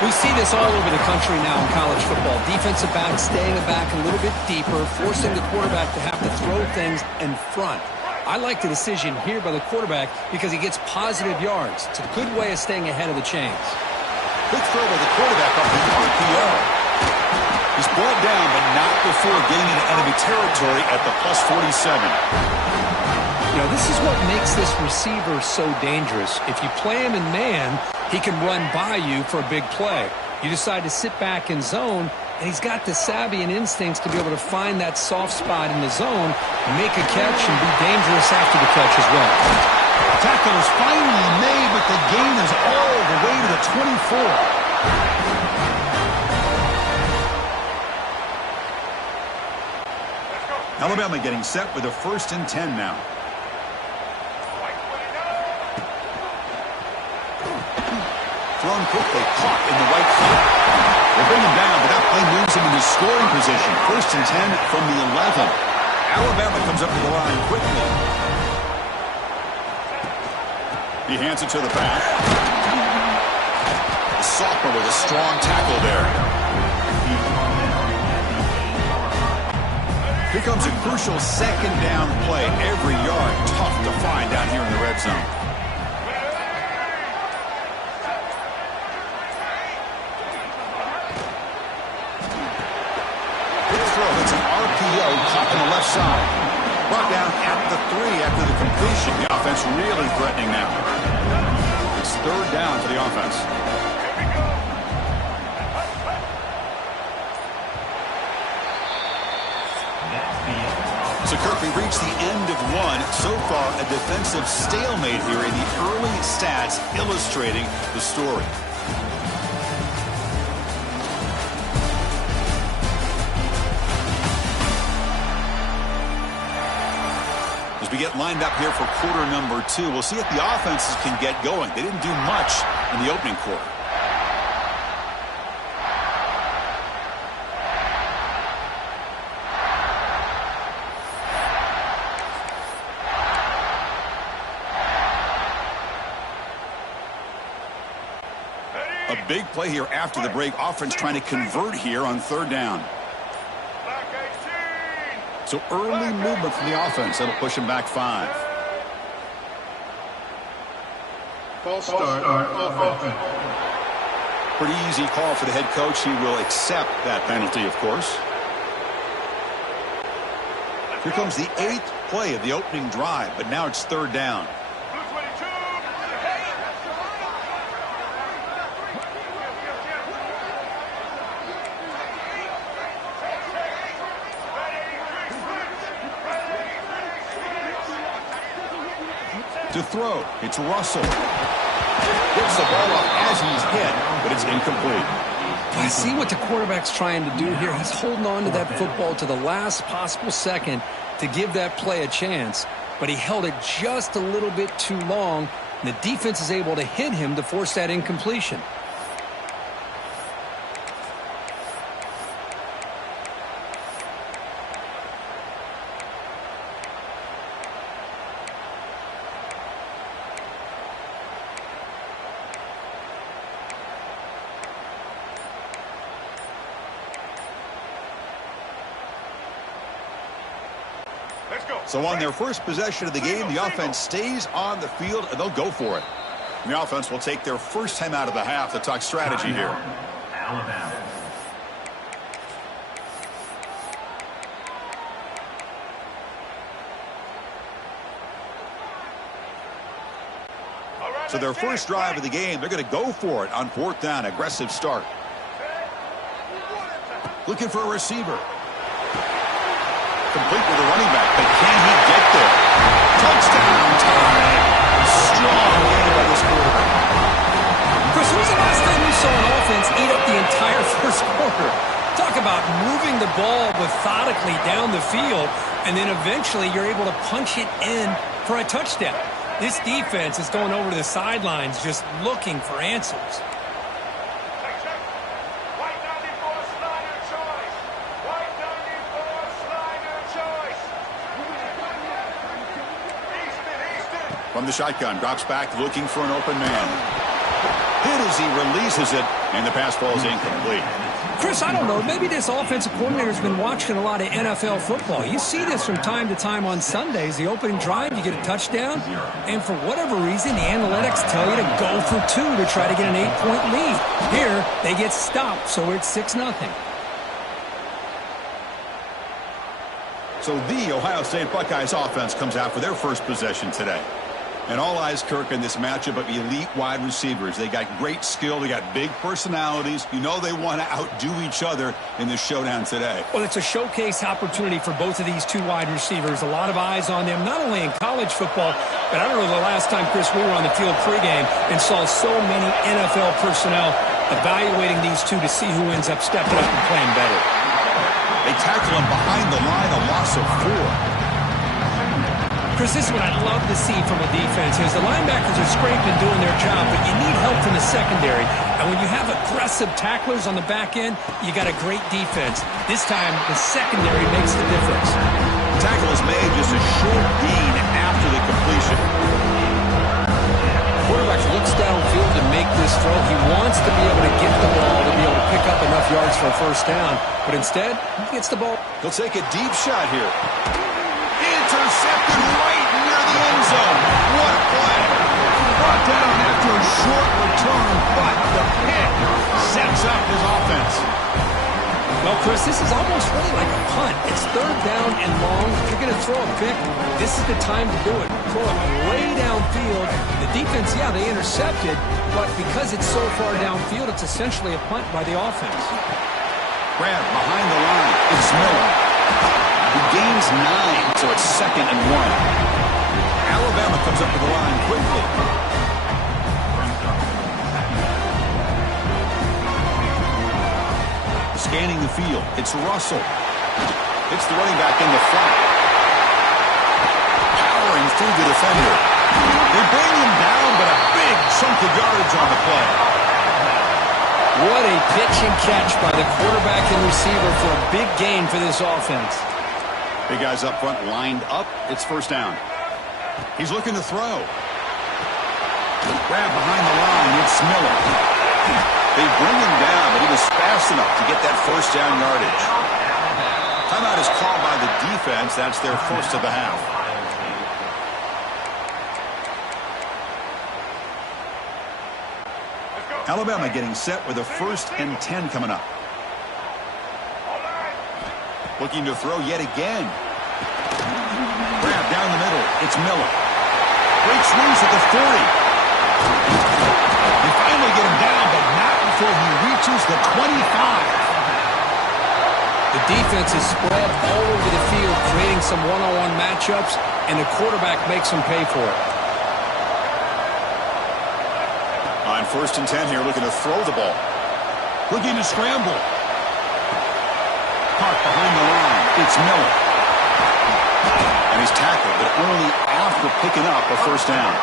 We see this all over the country now in college football. Defensive backs staying back a little bit deeper, forcing the quarterback to have to throw things in front. I like the decision here by the quarterback because he gets positive yards. It's a good way of staying ahead of the chains. Quick throw by the quarterback off the RPO. He's brought down, but not before gaining enemy territory at the +47. You know, this is what makes this receiver so dangerous. If you play him in man, he can run by you for a big play. You decide to sit back in zone, and he's got the savvy and instincts to be able to find that soft spot in the zone, make a catch, and be dangerous after the catch as well. Tackle is finally made, but the gain is all the way to the 24. Alabama getting set with a 1st and 10 now. Thrown quickly, caught in the right foot. They bring him down, but that play moves him into scoring position. 1st and 10 from the 11. Alabama comes up to the line quickly. He hands it to the back. The sophomore with a strong tackle there. Here comes a crucial 2nd down play. Every yard tough to find down here in the red zone. Good throw. It's an RPO caught on the left side. Brought down at the 3 after the completion. The offense really threatening now. It's 3rd down for the offense. So, Kirk, we reached the end of one. So far, a defensive stalemate here in the early stats illustrating the story. As we get lined up here for quarter number 2, we'll see if the offenses can get going. They didn't do much in the opening quarter. A big play here after the break. Offense trying to convert here on 3rd down. So early movement from the offense. That'll push him back 5. False start offense. Pretty easy call for the head coach. He will accept that penalty, of course. Here comes the 8th play of the opening drive, but now it's 3rd down. To throw, it's Russell. Gets the ball up as he's hit, but it's incomplete. I see what the quarterback's trying to do here. He's holding on to that football to the last possible second to give that play a chance, but he held it just a little bit too long, and the defense is able to hit him to force that incompletion. So on their first possession of the game, the offense stays on the field, and they'll go for it. And the offense will take their first time out of the half to talk strategy here. Alabama. So their first drive of the game, they're going to go for it on 4th down. Aggressive start. Looking for a receiver. Complete with the running back, but can he get there? Touchdown time. Strong game by this quarterback. Chris, when was the last time you saw an offense eat up the entire first quarter? Talk about moving the ball methodically down the field, and then eventually you're able to punch it in for a touchdown. This defense is going over to the sidelines just looking for answers. From the shotgun, drops back looking for an open man. Hit as he releases it, and the pass ball is incomplete. Chris, I don't know. Maybe this offensive coordinator's been watching a lot of NFL football. You see this from time to time on Sundays. The opening drive, you get a touchdown, and for whatever reason, the analytics tell you to go for 2 to try to get an 8-point lead. Here, they get stopped, so it's 6-0. So the Ohio State Buckeyes offense comes out for their first possession today. And all eyes, Kirk, in this matchup of elite wide receivers. They got great skill. They got big personalities. You know they want to outdo each other in this showdown today. Well, it's a showcase opportunity for both of these two wide receivers. A lot of eyes on them, not only in college football, but I don't know the last time, Chris, we were on the field pregame and saw so many NFL personnel evaluating these two to see who ends up stepping up and playing better. They tackle him behind the line, a loss of 4. Chris, this is what I'd love to see from a defense is the linebackers are scraping doing their job, but you need help from the secondary. And when you have aggressive tacklers on the back end, you got a great defense. This time, the secondary makes the difference. Tackle is made just a short gain after the completion. Quarterback looks downfield to make this throw. He wants to be able to get the ball to be able to pick up enough yards for a first down, but instead, he gets the ball. He'll take a deep shot here. Intercepted right near the end zone. What a play. Brought down after a short return, but the pick sets up his offense. Well, Chris, this is almost really like a punt. It's third down and long. If you're going to throw a pick, this is the time to do it. Throw it way downfield. The defense, yeah, they intercepted, but because it's so far downfield, it's essentially a punt by the offense. Grab behind the line. It's Miller. He gains 9, so it's 2nd and 1. Alabama comes up to the line quickly. Scanning the field. It's Russell. It's the running back in the flat. Powering through the defender. They bring him down, but a big chunk of yardage on the play. What a pitch and catch by the quarterback and receiver for a big gain for this offense. Big guys up front lined up. It's first down. He's looking to throw. Grab behind the line. It's Miller. They bring him down, but he was fast enough to get that first down yardage. Timeout is called by the defense. That's their first of the half. Alabama getting set with a 1st and 10 coming up. Looking to throw yet again. Grab down the middle. It's Miller. Breaks loose at the 40. They finally get him down, but not before he reaches the 25. The defense is spread all over the field, creating some one-on-one matchups, and the quarterback makes them pay for it. On 1st and 10 here, looking to throw the ball. Looking to scramble. Caught behind the line. It's Miller. And he's tackled, but only after picking up a first down.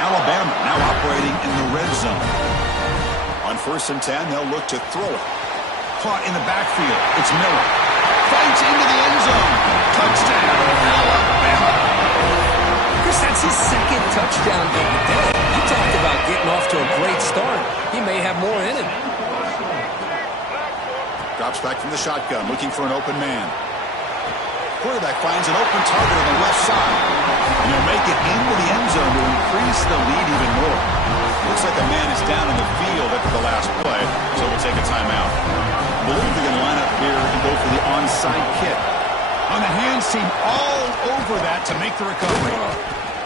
Alabama now operating in the red zone. On 1st and 10, they'll look to throw it. Caught in the backfield. It's Miller. Fights into the end zone. Touchdown, Alabama. Chris, that's his 2nd touchdown of the day. You talked about getting off to a great start. He may have more in him. Drops back from the shotgun, looking for an open man. Quarterback finds an open target on the left side. And he'll make it into the end zone to increase the lead even more. Looks like a man is down in the field after the last play, so we'll take a timeout. I believe they're going to line up here and go for the onside kick. On the hands team all over that to make the recovery.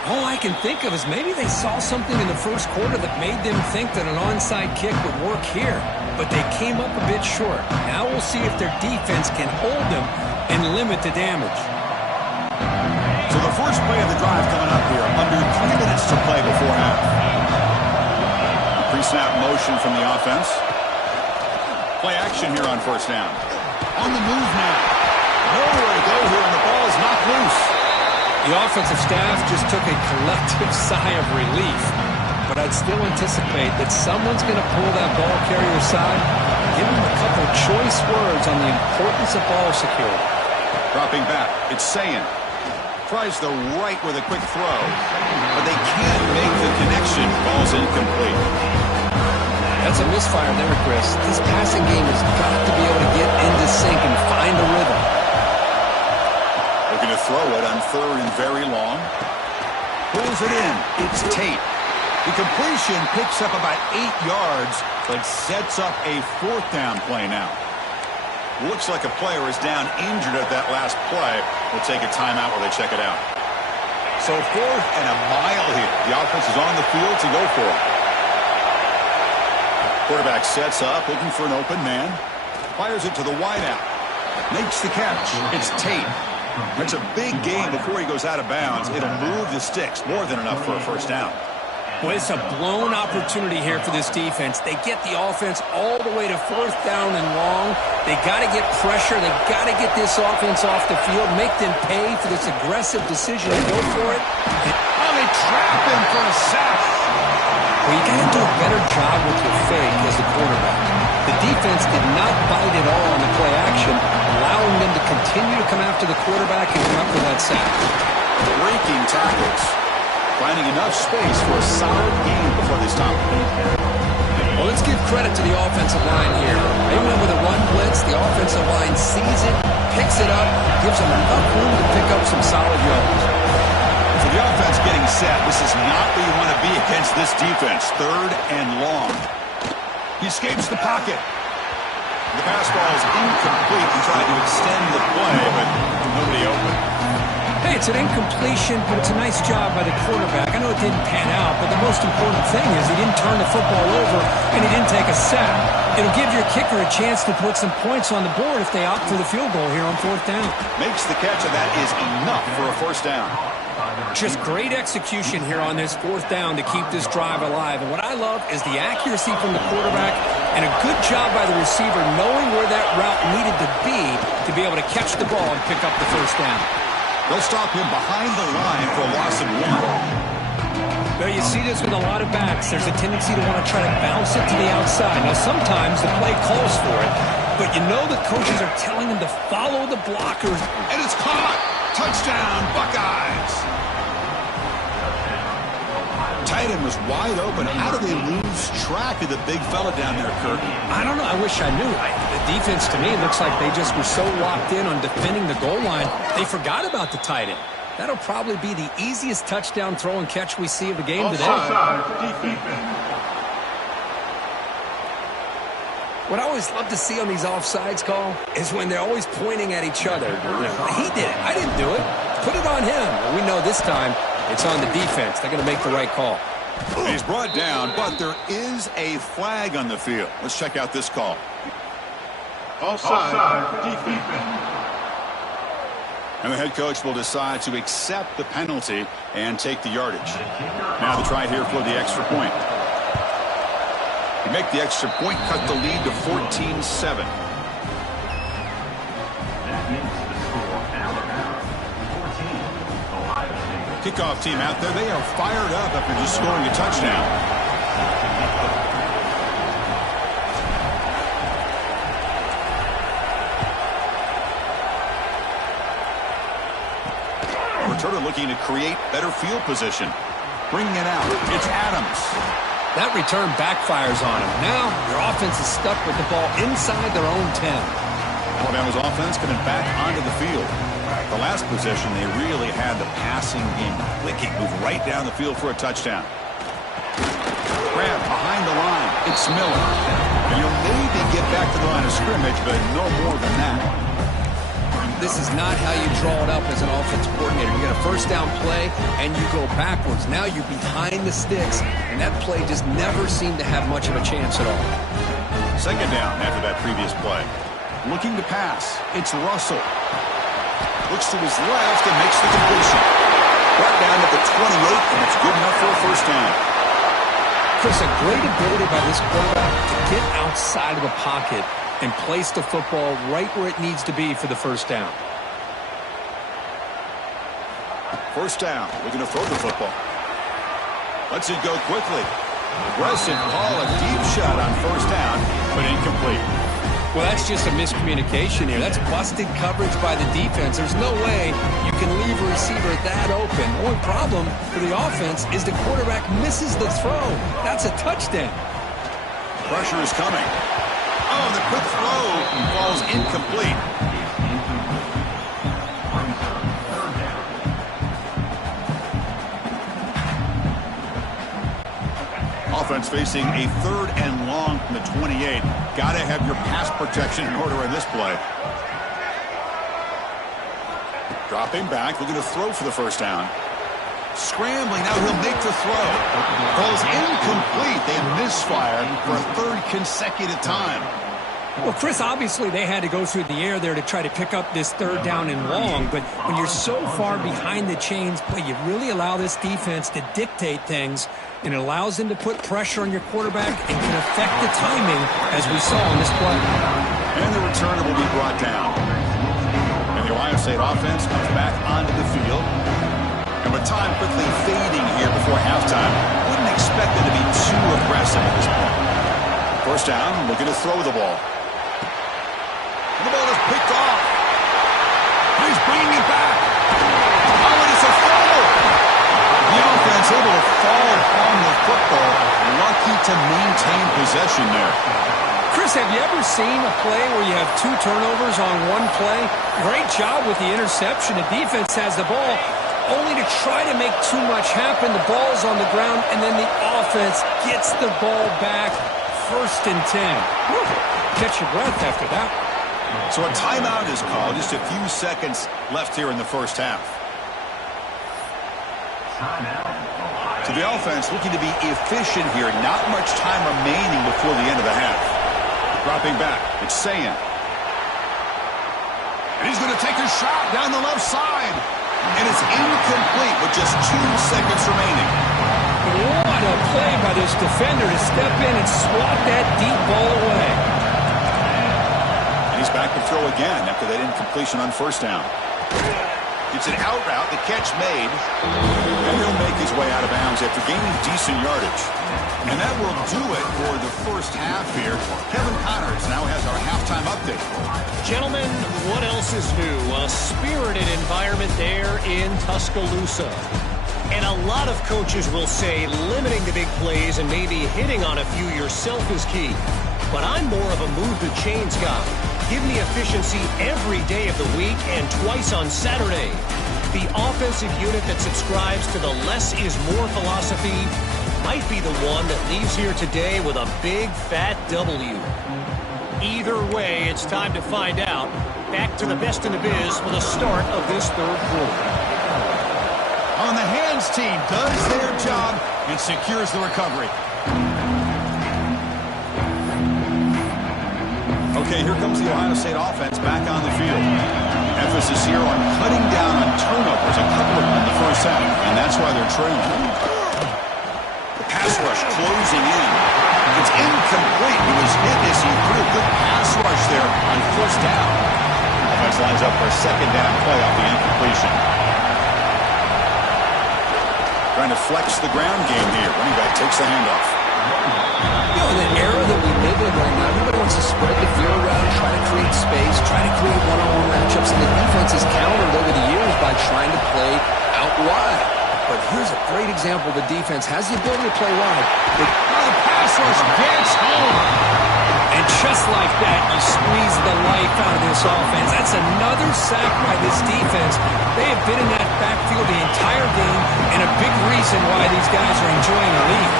All I can think of is maybe they saw something in the first quarter that made them think that an onside kick would work here, but they came up a bit short. Now we'll see if their defense can hold them and limit the damage. So the first play of the drive coming up here, under 3 minutes to play before half. Pre-snap motion from the offense. Play action here on 1st down. On the move now. Nowhere to go here, and the ball is knocked loose. The offensive staff just took a collective sigh of relief, but I'd still anticipate that someone's going to pull that ball carrier aside, give him a couple choice words on the importance of ball security. Dropping back, it's Ncaa. Tries the right with a quick throw, but they can't make the connection. Ball's incomplete. That's a misfire there, Chris. This passing game has got to be able to get into sync and find a rhythm. Looking to throw it on 3rd and very long. Pulls it in. It's Tate. The completion picks up about 8 yards, but sets up a 4th down play now. Looks like a player is down injured at that last play. We'll take a timeout while they check it out. So 4th and a mile here. The offense is on the field to go for it. Quarterback sets up, looking for an open man. Fires it to the wideout. Makes the catch. It's Tate. That's a big gain before he goes out of bounds. It'll move the sticks. More than enough for a first down. Well, it's a blown opportunity here for this defense. They get the offense all the way to 4th down and long. They got to get pressure. They got to get this offense off the field, make them pay for this aggressive decision to go for it. Oh, they trap him for a sack. Well, you got to do a better job with your fake as the quarterback. The defense did not bite at all on the play action, allowing them to continue to come after the quarterback and come up with that sack. Breaking tackles. Finding enough space for a solid gain before they stop. Well, let's give credit to the offensive line here. They went with a run blitz. The offensive line sees it, picks it up, gives them enough room to pick up some solid yards. For the offense getting set, this is not where you want to be against this defense. 3rd and long. He escapes the pocket. The pass ball is incomplete. He tried to extend the play, but nobody open. Hey, it's an incompletion, but it's a nice job by the quarterback. I know it didn't pan out, but the most important thing is he didn't turn the football over and he didn't take a sack. It'll give your kicker a chance to put some points on the board if they opt for the field goal here on 4th down. Makes the catch, and that is enough for a first down. Just great execution here on this 4th down to keep this drive alive. And what I love is the accuracy from the quarterback and a good job by the receiver knowing where that route needed to be able to catch the ball and pick up the first down. They'll stop him behind the line for a loss of 1. Now, you see this with a lot of backs. There's a tendency to want to try to bounce it to the outside. Now, sometimes the play calls for it, but you know the coaches are telling them to follow the blockers. And it's caught. Touchdown, Buckeyes. Tight end was wide open. How do they lose track of the big fella down there, Kirk? I don't know. I wish I knew. The defense, to me, looks like they just were so locked in on defending the goal line, they forgot about the tight end. That'll probably be the easiest touchdown throw and catch we see of the game today. What I always love to see on these offsides call is when they're always pointing at each other. He did it. I didn't do it. Put it on him. We know this time it's on the defense. They're going to make the right call. He's brought down, but there is a flag on the field. Let's check out this call. Offside, defense. And the head coach will decide to accept the penalty and take the yardage. Now the try here for the extra point. You make the extra point, cut the lead to 14-7. Kickoff team out there. They are fired up after just scoring a touchdown. Returner looking to create better field position. Bringing it out. It's Adams. That return backfires on him. Now their offense is stuck with the ball inside their own 10. Alabama's offense coming back onto the field. The last possession, they really had the passing game clicking. Move right down the field for a touchdown. Grab behind the line. It's Miller. And you'll maybe get back to the line of scrimmage, but no more than that. This is not how you draw it up as an offensive coordinator. You get a first down play, and you go backwards. Now you're behind the sticks, and that play just never seemed to have much of a chance at all. Second down after that previous play. Looking to pass. It's Russell. Looks to his left and makes the completion. Brought down at the 28, and it's good enough for a first down. Chris, a great ability by this quarterback to get outside of the pocket and place the football right where it needs to be for the first down. First down. Looking to throw the football. Lets it go quickly. Aggressive call, a deep shot on first down, but incomplete. Well, that's just a miscommunication here. That's busted coverage by the defense. There's no way you can leave a receiver that open. The only problem for the offense is the quarterback misses the throw. That's a touchdown. Pressure is coming. Oh, the quick throw falls incomplete. Offense facing a third and long from the 28. Got to have your pass protection in order in this play. Dropping back, looking to throw for the first down. Scrambling, now he'll make the throw. Ball's incomplete. They misfire for a third consecutive time. Well, Chris, obviously they had to go through the air there to try to pick up this third down and long, but when you're so far behind the chains, boy, you really allow this defense to dictate things, and it allows them to put pressure on your quarterback and can affect the timing, as we saw on this play. And the returner will be brought down. And the Ohio State offense comes back onto the field. And with time quickly fading here before halftime, wouldn't expect them to be too aggressive at this point. First down, looking to throw the ball. And the ball is picked off. He's bringing it back. Oh, and it's a fumble. The offense able to fall on the football. Lucky to maintain possession there. Chris, have you ever seen a play where you have two turnovers on one play? Great job with the interception. The defense has the ball, only to try to make too much happen. The ball's on the ground, and then the offense gets the ball back. First and 10. Whew. Catch your breath after that. So a timeout is called. Just a few seconds left here in the first half. So the offense looking to be efficient here. Not much time remaining before the end of the half. Dropping back. It's Ncaa. And he's going to take a shot down the left side. And it's incomplete with just 2 seconds remaining. What a play by this defender to step in and swat that deep ball away. And he's back to throw again after that incompletion on first down. It's an out route, the catch made. And he'll make his way out of bounds after gaining decent yardage. And that will do it for the first half here. Kevin Connors now has our halftime update. Gentlemen, what else is new? A spirited environment there in Tuscaloosa. And a lot of coaches will say limiting the big plays and maybe hitting on a few yourself is key. But I'm more of a move the chains guy. Give me efficiency every day of the week and twice on Saturday. The offensive unit that subscribes to the less is more philosophy might be the one that leaves here today with a big fat W. Either way, it's time to find out. Back to the best in the biz for the start of this third quarter. On the hands team does their job and secures the recovery. Okay, here comes the Ohio State offense back on the field. Emphasis here on cutting down on turnovers, a couple of them in the first half, and that's why they're trailing. The pass rush closing in. It's incomplete. He was hit as he threw a good pass rush there on first down. Offense lines up for a second down play off the incompletion. Trying to flex the ground game here. Running back takes the handoff. You know, in the era that we live in right now, everybody wants to spread the field around, try to create space, try to create one-on-one matchups, and the defense has countered over the years by trying to play out wide. But here's a great example. The defense has the ability to play wide. The pass rush gets home. And just like that, you squeeze the life out of this offense. That's another sack by this defense. They have been in that backfield the entire game, and a big reason why these guys are enjoying the lead.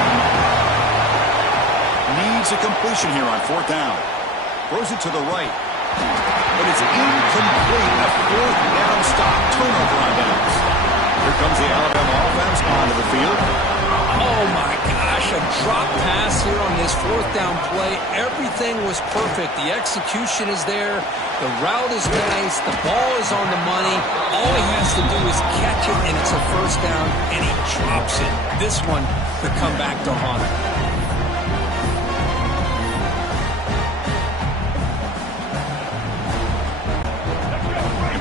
Needs a completion here on fourth down. Throws it to the right. But it's incomplete. A fourth down stop. Turnover on downs. Here comes the Alabama offense onto the field. Oh, my gosh, a drop pass here on this fourth down play. Everything was perfect. The execution is there. The route is nice. The ball is on the money. All he has to do is catch it, and it's a first down, and he drops it. This one could come back to haunt him.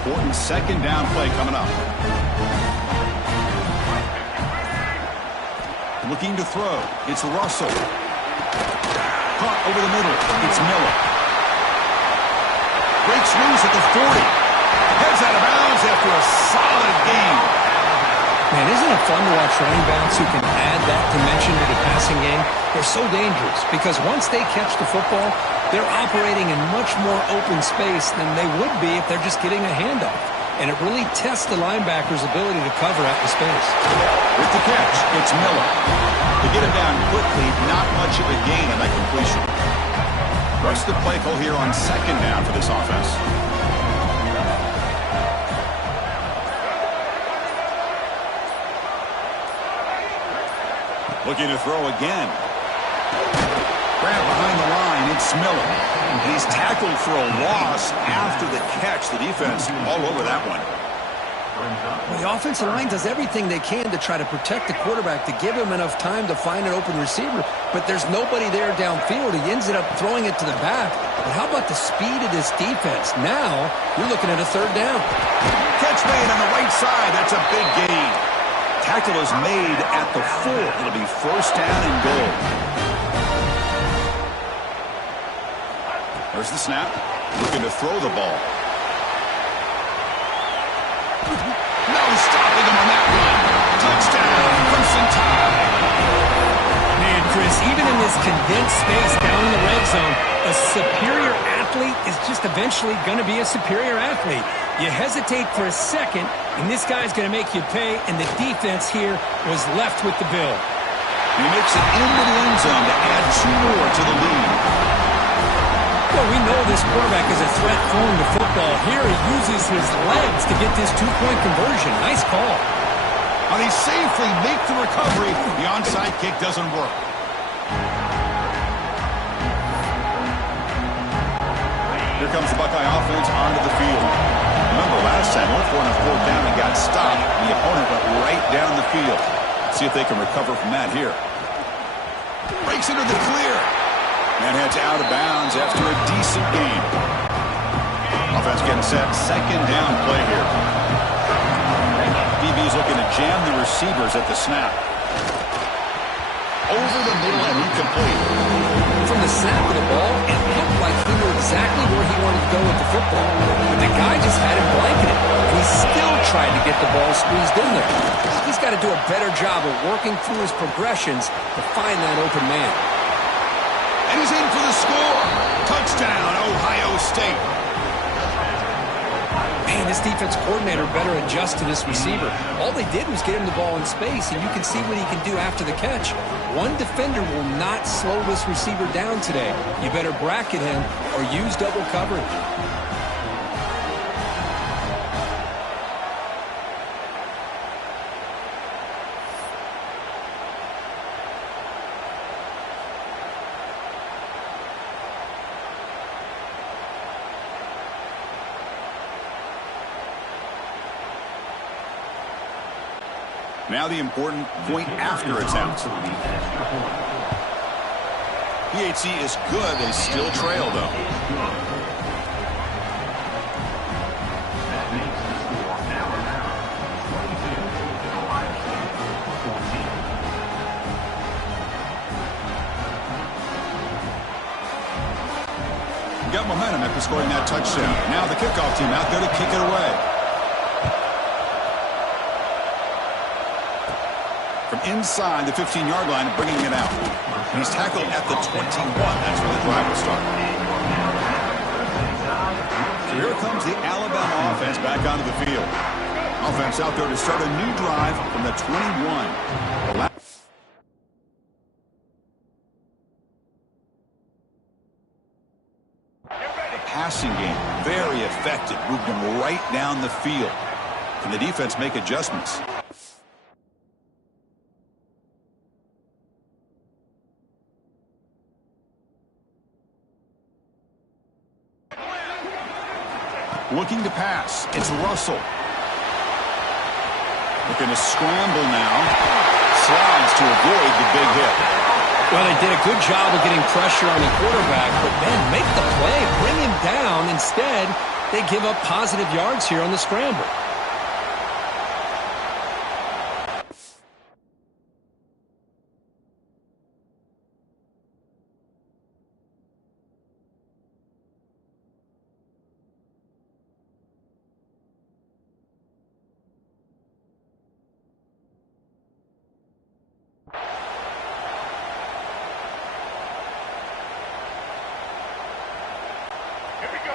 Important second down play coming up. Looking to throw. It's Russell. Caught over the middle. It's Miller. Breaks loose at the 40. Heads out of bounds after a solid game. Man, isn't it fun to watch running backs who can add that dimension to the passing game? They're so dangerous because once they catch the football, they're operating in much more open space than they would be if they're just getting a handoff. And it really tests the linebacker's ability to cover out the space. With the catch, it's Miller. To get him down quickly, not much of a gain on that completion. Rest the play call here on second down for this offense. Looking to throw again. Grab behind the line. It's Miller. He's tackled for a loss after the catch. The defense all over that one. Well, the offensive line does everything they can to try to protect the quarterback, to give him enough time to find an open receiver, but there's nobody there downfield. He ends up throwing it to the back. But how about the speed of this defense? Now, you're looking at a third down. Catch made on the right side. That's a big gain. Tackle is made at the 4. It'll be first down and goal. There's the snap. Looking to throw the ball. No stopping him on that one. Touchdown from Ncaa. Man, Chris, even in this condensed space down in the red zone, a superior athlete is just eventually going to be a superior athlete. You hesitate for a second, and this guy's going to make you pay, and the defense here was left with the bill. He makes it into the end zone to add 2 more to the lead. Well, we know this quarterback is a threat throwing the football. Here he uses his legs to get this 2-point conversion. Nice call. And they safely make the recovery. The onside kick doesn't work. Here comes the Buckeye offense onto the field. Remember last time, went for a 4th down and got stopped. The opponent went right down the field. See if they can recover from that here. Breaks into the clear. And heads out of bounds after a decent game. Offense getting set. 2nd down play here. BB's looking to jam the receivers at the snap. Over the middle and incomplete. From the snap of the ball, it looked like he knew exactly where he wanted to go with the football. But the guy just had him blanketed. And he still tried to get the ball squeezed in there. He's got to do a better job of working through his progressions to find that open man. And he's in for the score. Touchdown, Ohio State. Man, this defense coordinator better adjust to this receiver. All they did was get him the ball in space, and you can see what he can do after the catch. One defender will not slow this receiver down today. You better bracket him or use double coverage. Now the important point after attempt. PHC is good. They still trail, though. Got momentum after scoring that touchdown. Now the kickoff team out there to kick it away. From inside the 15-yard line and bringing it out. And he's tackled at the 21. That's where the drive will start. So here comes the Alabama offense back onto the field. Offense out there to start a new drive from the 21. The passing game, very effective. Moved him right down the field. Can the defense make adjustments? Looking to pass. It's Russell. Looking to scramble now. Slides to avoid the big hit. Well, they did a good job of getting pressure on the quarterback, but then make the play, bring him down. Instead, they give up positive yards here on the scramble.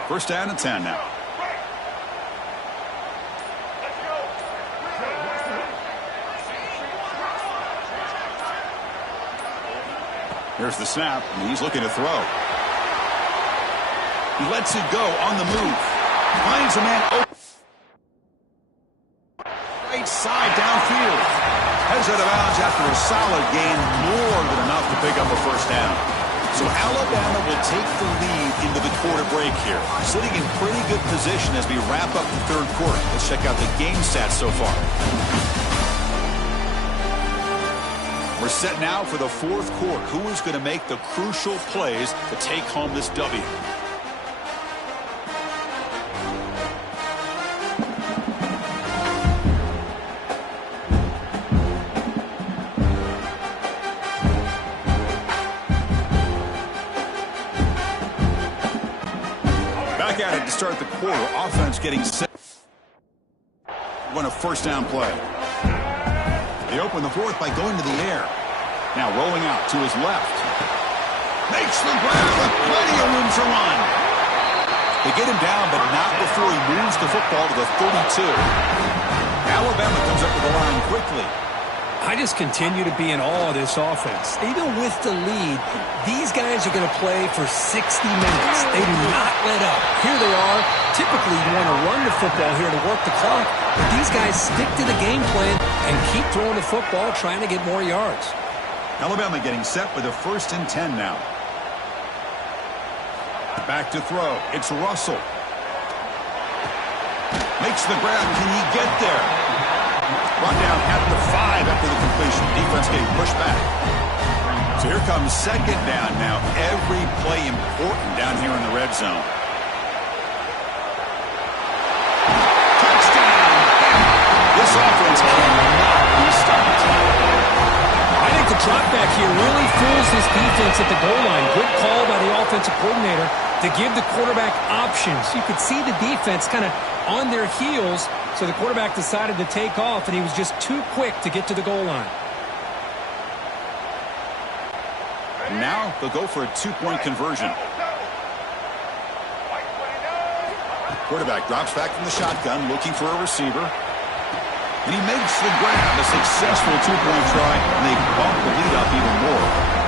First down and 10 now. Here's the snap, and he's looking to throw. He lets it go on the move. Finds a man open. Right side downfield. Heads out of bounds after a solid gain, more than enough to pick up a first down. So Alabama will take the lead into the quarter break here, sitting in pretty good position as we wrap up the third quarter. Let's check out the game stats so far. We're set now for the fourth quarter. Who is going to make the crucial plays to take home this W? Back at it to start the quarter. Offense getting set. Won a first down play. They open the fourth by going to the air. Now rolling out to his left. Makes the grab with plenty of room to run. They get him down, but not before he moves the football to the 32. Alabama comes up to the line quickly. I just continue to be in awe of this offense. Even with the lead, these guys are going to play for 60 minutes. They do not let up. Here they are. Typically, you want to run the football here to work the clock, but these guys stick to the game plan and keep throwing the football, trying to get more yards. Alabama getting set with a 1st and 10 now. Back to throw. It's Russell. Makes the grab. Can he get there? Brought down at the 5 after the completion. Defense getting pushed back. So here comes second down now. Every play important down here in the red zone. Touchdown! This offense cannot be stopped. I think the drop back here really fools this defense at the goal line. Good call by the offensive coordinator to give the quarterback options. You could see the defense kind of on their heels, so the quarterback decided to take off, and he was just too quick to get to the goal line. And now they'll go for a 2-point conversion. Quarterback drops back from the shotgun, looking for a receiver. And he makes the grab, a successful 2-point try, and they bump the lead up even more.